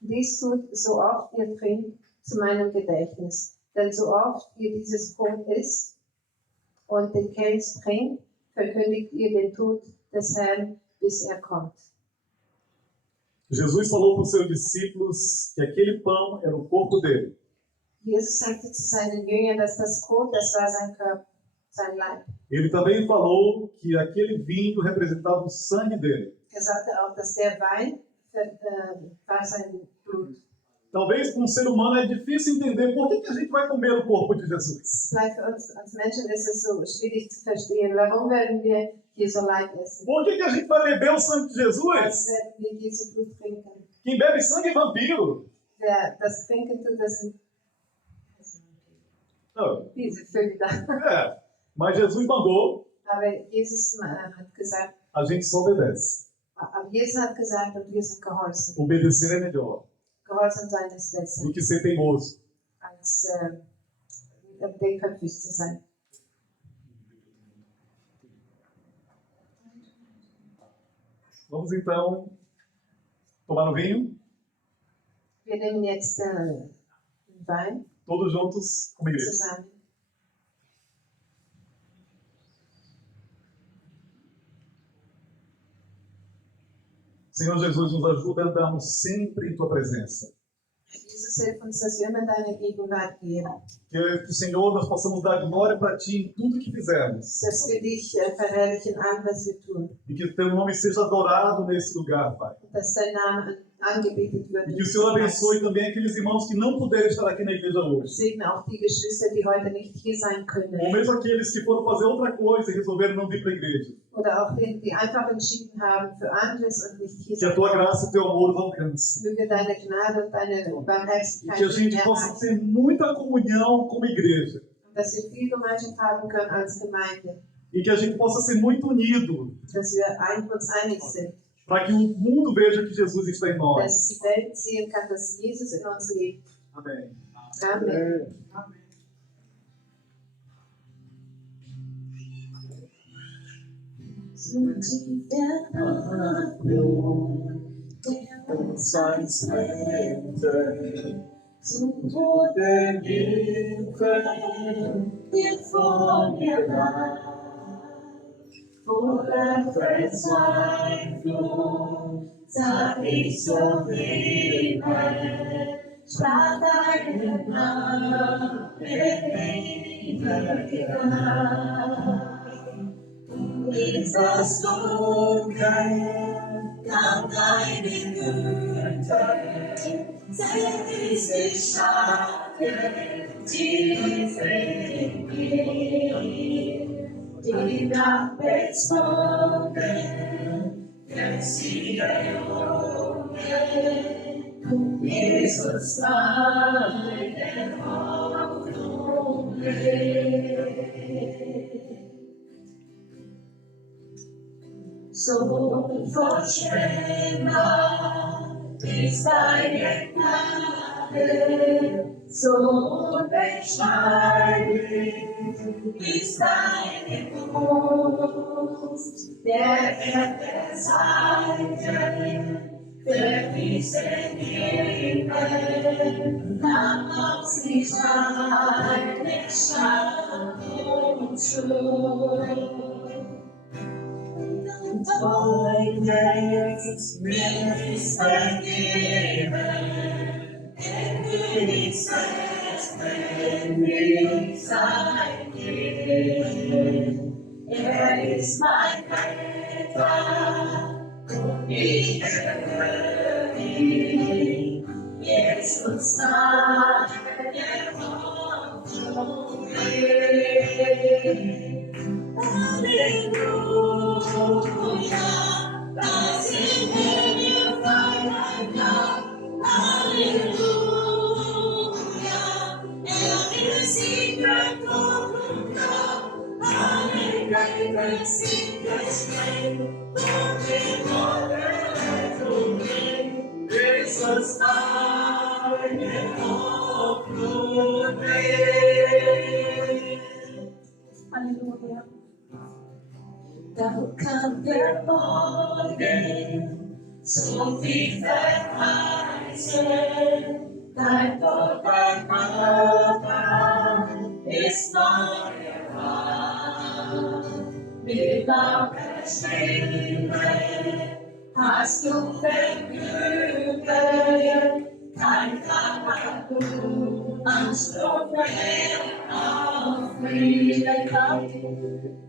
Dies tut, so oft ihr trinkt, zu meinem Gedächtnis. Denn so oft ihr dieses Brot isst und den Kelch trinkt, verkündigt ihr den Tod des Herrn, bis er kommt. Jesus falou para os seus discípulos que aquele pão era o corpo dele. Jesus sagte zu seinen Jüngern, dass das Brot, das war sein Körper, sein Leib. Ele também falou que aquele vinho representava o sangue dele. Sagte auch, dass der Wein war sein Blut. Talvez para um ser humano é difícil entender por que a gente vai comer o corpo de Jesus. Vielleicht für uns als Menschen ist es so schwierig zu verstehen, warum werden wir Jesu Leib essen? Por que a gente vai beber o sangue de Als Jesus? werden wir Jesu Blut trinken. Quem bebe sangue é vampiro. Wer das trinken tut, das sind Não, diese Vögel da. é, mas Jesus mandou, Aber Jesus hat gesagt, a gente só obedece. aber Jesus hat gesagt und wir sind gehorsam. Obedecer é melhor Gehorsam sein ist besser, do que ser teimoso. als dickköpfig zu sein. Vamos então tomar um vinho, Wir nehmen jetzt Wein todos juntos como igreja. zusammen. Senhor Jesus, nos ajuda a andarmos sempre em Tua presença. Jesus, hilf uns, dass wir immer in deiner Gegenwart gehen. Que, Senhor, nós possamos dar glória para Ti em tudo que fizermos. Dass wir dich verherrlichen an, was wir tun. E que Teu nome seja adorado nesse lugar, Pai. Dass dein Name angebetet wird. E que o Senhor abençoe também aqueles irmãos que não puderam estar aqui na igreja hoje. Segne auch die Geschwister, die heute nicht hier sein können. Ou mesmo aqueles que foram fazer outra coisa e resolveram não vir para a igreja. Oder auch denen, die einfach entschieden haben für anderes und nicht hier Que a sein Tua können. graça e o Teu amor os alcance. Möge deine Gnade und deine E Barmherzigkeit que a gente possa erreichen. ter muita comunhão como igreja. Dass wir viel Gemeinschaft haben können als Gemeinde. E que a gente possa ser muito unido. Dass wir uns einig sind. Para que o mundo veja que Jesus está em nós. Dass die Welt sehen kann, dass Jesus in uns lebt. Amém. Amen. Zu tief der Ahnung der uns Länder zum Tode Hilfe wird vor mir leid. Voller Verzweiflung sag ich so Himmel, sprach deine Gnade, ewige Gnade. Ist das Dunkel, kam deine Güte, setzt die Schatten tief in mir. Die Nacht bezogen, der sie erhoben, Jesus meine Hoffnung so unvorstellbar ist deine Gnade, so unbeschreiblich ist deine Gunst, der Erde Seite, verwiesten Himmel, nahm auf sich meine Scham und Schuld. Zeugnis mir ist vergeben, König selbst, wenn ich sein will. Ist mein Retter und ich erhöre ihn. Jesus meine Hoffnung Halleluja, das in mir Freiheit gab. Halleluja, ist Sieger Tod und Grab. Halleluja, Sieger streng und die Rettung bringt. Jesus meine Hoffnung Halleluja. Da kam der Morgen, so wie verheißen, dein Tod, dein Körper ist neu erwacht. Mit lauter Stimme hast du verkündet, kein Körper du, Anspruch mehr auf Frieden.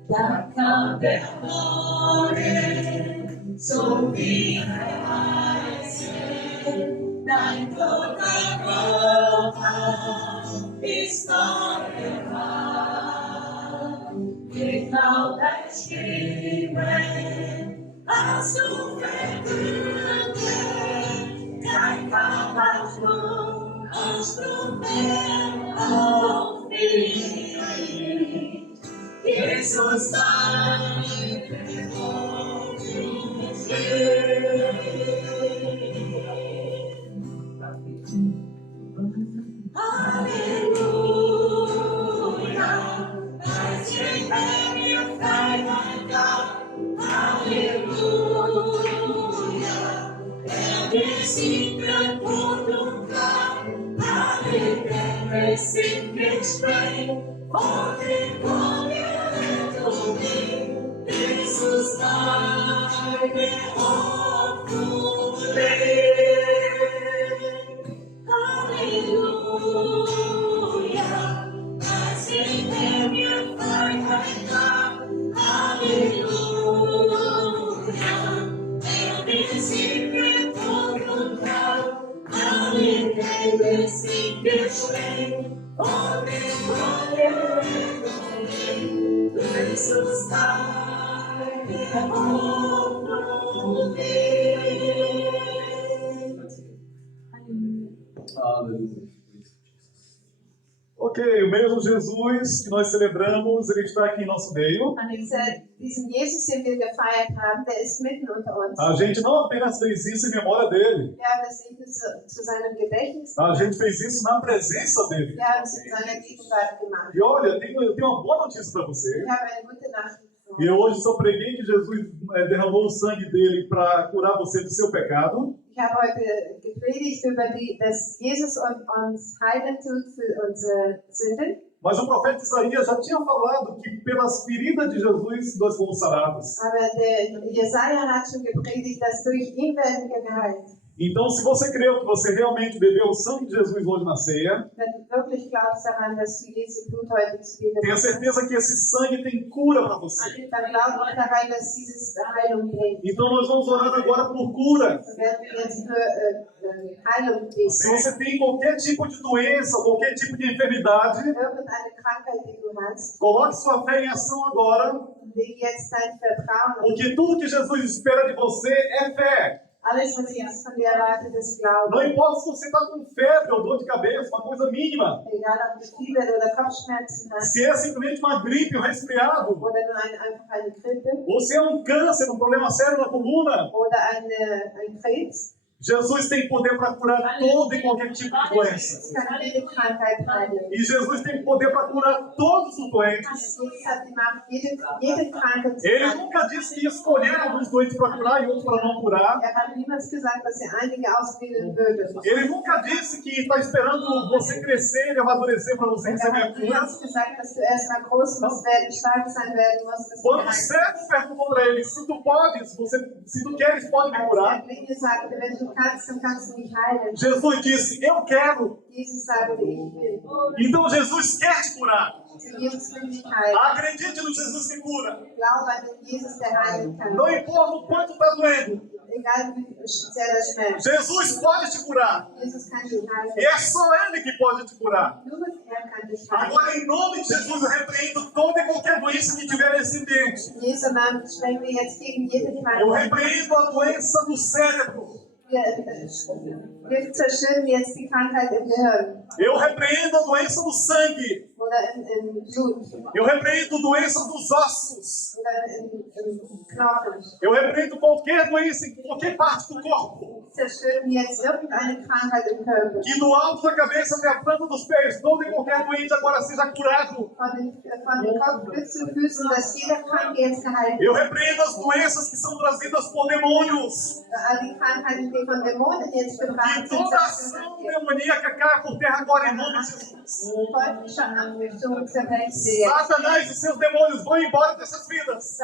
Da kam der Morgen, so wie verheißen, dein toter Körper ist neu erwacht. Mit lauter Stimme hast du verkündet, kein Körper Anspruch mehr auf dich. Jesus, deine Hoffnung steht. Halleluja, als ich mir Freiheit gab. Halleluja, besiegt Tod und Grab. Halleluja, singt streng und in Jesus, deine Hoffnung streng und in Feuer Jesus deine Hoffnung geht. Ok, o mesmo Jesus que nós celebramos, ele está aqui em nosso meio. Und diesen Jesus, den wir gefeiert haben, der ist mitten unter uns. A gente não apenas fez isso em memória dele, Wir haben das nicht nur zu seinem Gedächtnis a gemacht, gente fez isso na presença dele. wir haben es in seiner Gegenwart gemacht. E olha, eu tenho uma boa notícia para você. Ich habe eine gute Nachricht für E euch. eu hoje só preguei que Jesus derramou o sangue dele para curar você do seu pecado. Ich habe heute gepredigt über dass Jesus uns heilen tut für unsere Sünden. Mas o profeta Isaías já tinha falado que pelas feridas de Jesus nós fomos sarados. Aber der Jesaja hat schon gepredigt, dass durch ihn werden wir geheilt. Então, se você creu que você realmente bebeu o sangue de Jesus hoje na ceia, Wenn du wirklich glaubst daran, dass du Jesu Blut heute zu dir tenha genommen certeza que esse sangue tem cura para você. hast, dann glaub auch daran, dass dieses Heilung bringt. Então, nós vamos orar agora por cura. Wir werden jetzt für Heilung Se beten. você tem qualquer tipo de doença, qualquer tipo de enfermidade, Irgendeine Krankheit, die du hast, coloque sua fé em ação agora, leg jetzt dein Vertrauen. porque tudo que Jesus espera de você é fé. Alles, was Jesus von dir erwartet, ist Glaube. Não importa se você está com febre ou dor de cabeça, uma coisa mínima. Egal, ob du Fieber oder Kopfschmerzen hast Se é simplesmente uma gripe, um resfriado, oder nur einfach eine Grippe ou se é um câncer, um problema sério na coluna, oder ein Krebs, Jesus tem poder para curar todo e qualquer tipo de doença. es kann jede Krankheit heilen. E Jesus tem poder para curar todos os doentes. Jesus hat die Macht, jede Krankheit zu Ele heilen. nunca disse que ia escolher alguns doentes para curar e outros para não curar. Hat niemals gesagt, dass er einige auswählen würde. Ele nunca disse que está esperando você crescer e amadurecer para você receber a Hat cura. niemals gesagt, dass du erstmal groß musst werden, stark sein werden musst, dass du Quando o geheilt cego perguntou para ele, se tu podes, se tu queres, pode me Als curar. der Blinde sagte, wenn du kannst, dann kannst du mich heilen. Jesus disse, eu quero. Jesus sagte, ich will. Então Jesus quer te curar. Jesus will dich heilen. Acredite no Jesus que cura. Glaube an den Jesus, der heilen kann. Não importa o quanto está doendo. Egal wie sehr der Schmerz. Jesus pode te curar. Jesus kann dich heilen. E é só Ele que pode te curar. Nur er kann dich heilen. Agora, em nome de Jesus, eu repreendo toda e qualquer doença que tiver nesse dente. In Jesu Namen sprechen wir jetzt gegen jede Eu Krankheit. repreendo a doença do cérebro. Wir zerstören jetzt die Krankheit im Gehirn Eu repreendo a doença do sangue. oder im Blut Eu repreendo doenças dos ossos. oder im Knochen. Eu repreendo qualquer doença em qualquer parte do corpo. Zerstören jetzt irgendeine Krankheit im Körper. Que do alto da cabeça até a planta dos pés, todo e qualquer doente agora seja curado. Von den Kopf bis zu Füßen, dass jeder Kranke jetzt geheilt Eu wird. repreendo as doenças que são trazidas por demônios. All die Krankheiten, die von Dämonen jetzt gebracht Que sind, toda ação demoníaca caia por terra agora em nome de Jesus. teuflische Anrichtung zerfällt sie jetzt. Satanás e seus demônios vão embora dessas vidas.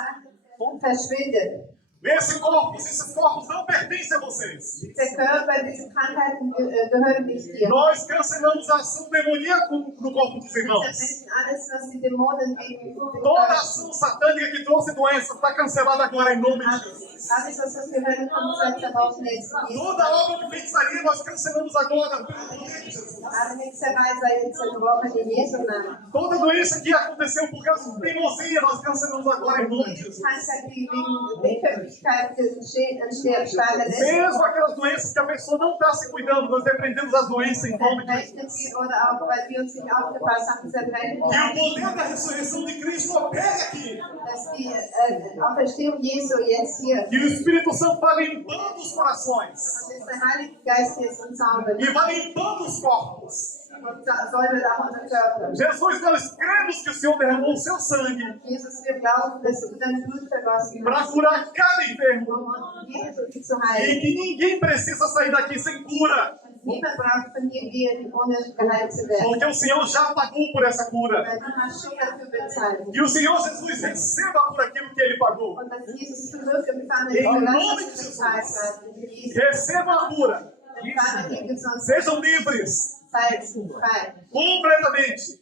Verschwindet. Esses corpos não pertencem a vocês. Der Körper, diese Krankheiten gehören nicht dir. Nós cancelamos a ação demoníaca no corpo dos irmãos. Zerfällt alles, was die Dämonen gegen den Toda Körper. ação satânica que trouxe doença está cancelada agora em nome de Jesus. Alles, was das Gehirn kommt, soll zerbrochen jetzt. Toda obra de feitiçaria nós cancelamos agora pelo poder de Jesus. Alle Hexerei sei jetzt zerbrochen in Jesu Namen. Toda doença que aconteceu por causa de teimosia nós cancelamos agora em nome de Jede Jesus. Krankheit, die wegen Dickköpfigkeit entstanden ist, Mesmo aquelas doenças que a pessoa não está se cuidando, nós repreendemos as doenças em nome de entrechnet Jesus. wird oder auch, weil wir uns nicht aufgepasst haben, zerbrechen Que o wir. poder da ressurreição de Cristo opere aqui. Dass die Auferstehung Jesu jetzt hier Que o Espírito Santo vá limpando os corações. dass der Heilige Geist jetzt uns saubert E vá limpando os corpos. und säubert auch unser Körper. Jesus, nós cremos que o Senhor derramou o seu sangue Jesus, wir glauben, dass du dein Blut vergossen para hast, curar cada enfermo. um jede zu E heilen. que ninguém precisa sair daqui sem cura. Niemand braucht von dir gehen, ohne geheilt zu werden. Porque o Senhor já pagou por essa cura. Weil du hast schon dafür bezahlt. Que o Senhor Jesus receba por aquilo que Ele pagou. Und dass Jesus zurückempfangen Em für nome das, de was du bezahlt Jesus. hast. In Jesu Receba a cura. Empfange die Gesundheit. Sejam livres Seid frei. completamente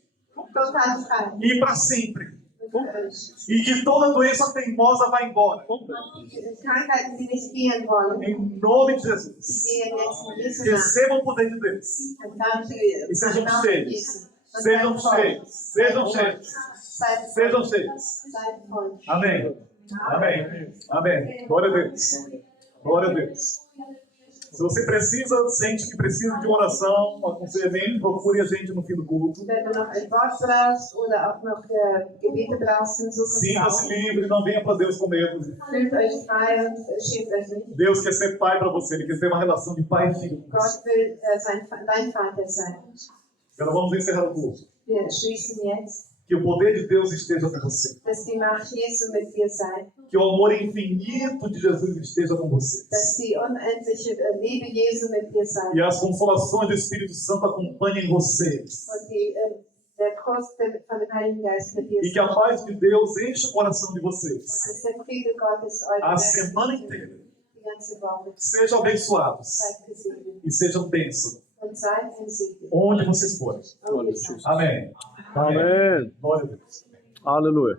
Total frei. e para sempre. Und E que toda doença teimosa vá embora. Krankheiten, die nicht gehen wollen, Em nome de die Jesus. gehen jetzt in Jesu Namen. Recebam o poder de Deus. Und dann die E sejam Namen cheios. Jesu. Und Sejam seid voll. cheios. Sejam cheios. Seid Sejam voll. cheios. Seid voll. Amém. Amém. Amém. Glória a Deus. Glória a Deus. Se você precisa, sente que precisa de oração, um aconselhamento, procure a gente no fim do culto. Wenn du noch ein Wort brauchst oder auch noch Gebete brauchst, dann such uns Sinta-se auf. livre, não venha para Deus com medo. Fühlt euch frei und schämt euch nicht. Deus quer ser pai para você, Ele quer ter uma relação de pai e filho. Gott will dein Vater sein. Agora vamos encerrar o culto. Wir schließen jetzt, Que o poder de Deus esteja com você. dass die Macht Jesu mit dir sei, Que o amor infinito de Jesus esteja com você. dass die unendliche Liebe Jesu mit dir sei E as consolações do Espírito Santo acompanhem você. und der Trost von dem Heiligen Geist mit dir E que a sei. paz de Deus encha o coração de vocês. Dass der Friede Gottes euch A beschenkt, semana inteira. die ganze Woche. Sejam abençoados. Seid gesegnet E sejam bênçãos. und seid ein Segen. Onde vocês forem. Und ihr seid. Amém. Amém. Glória a Deus. Aleluia.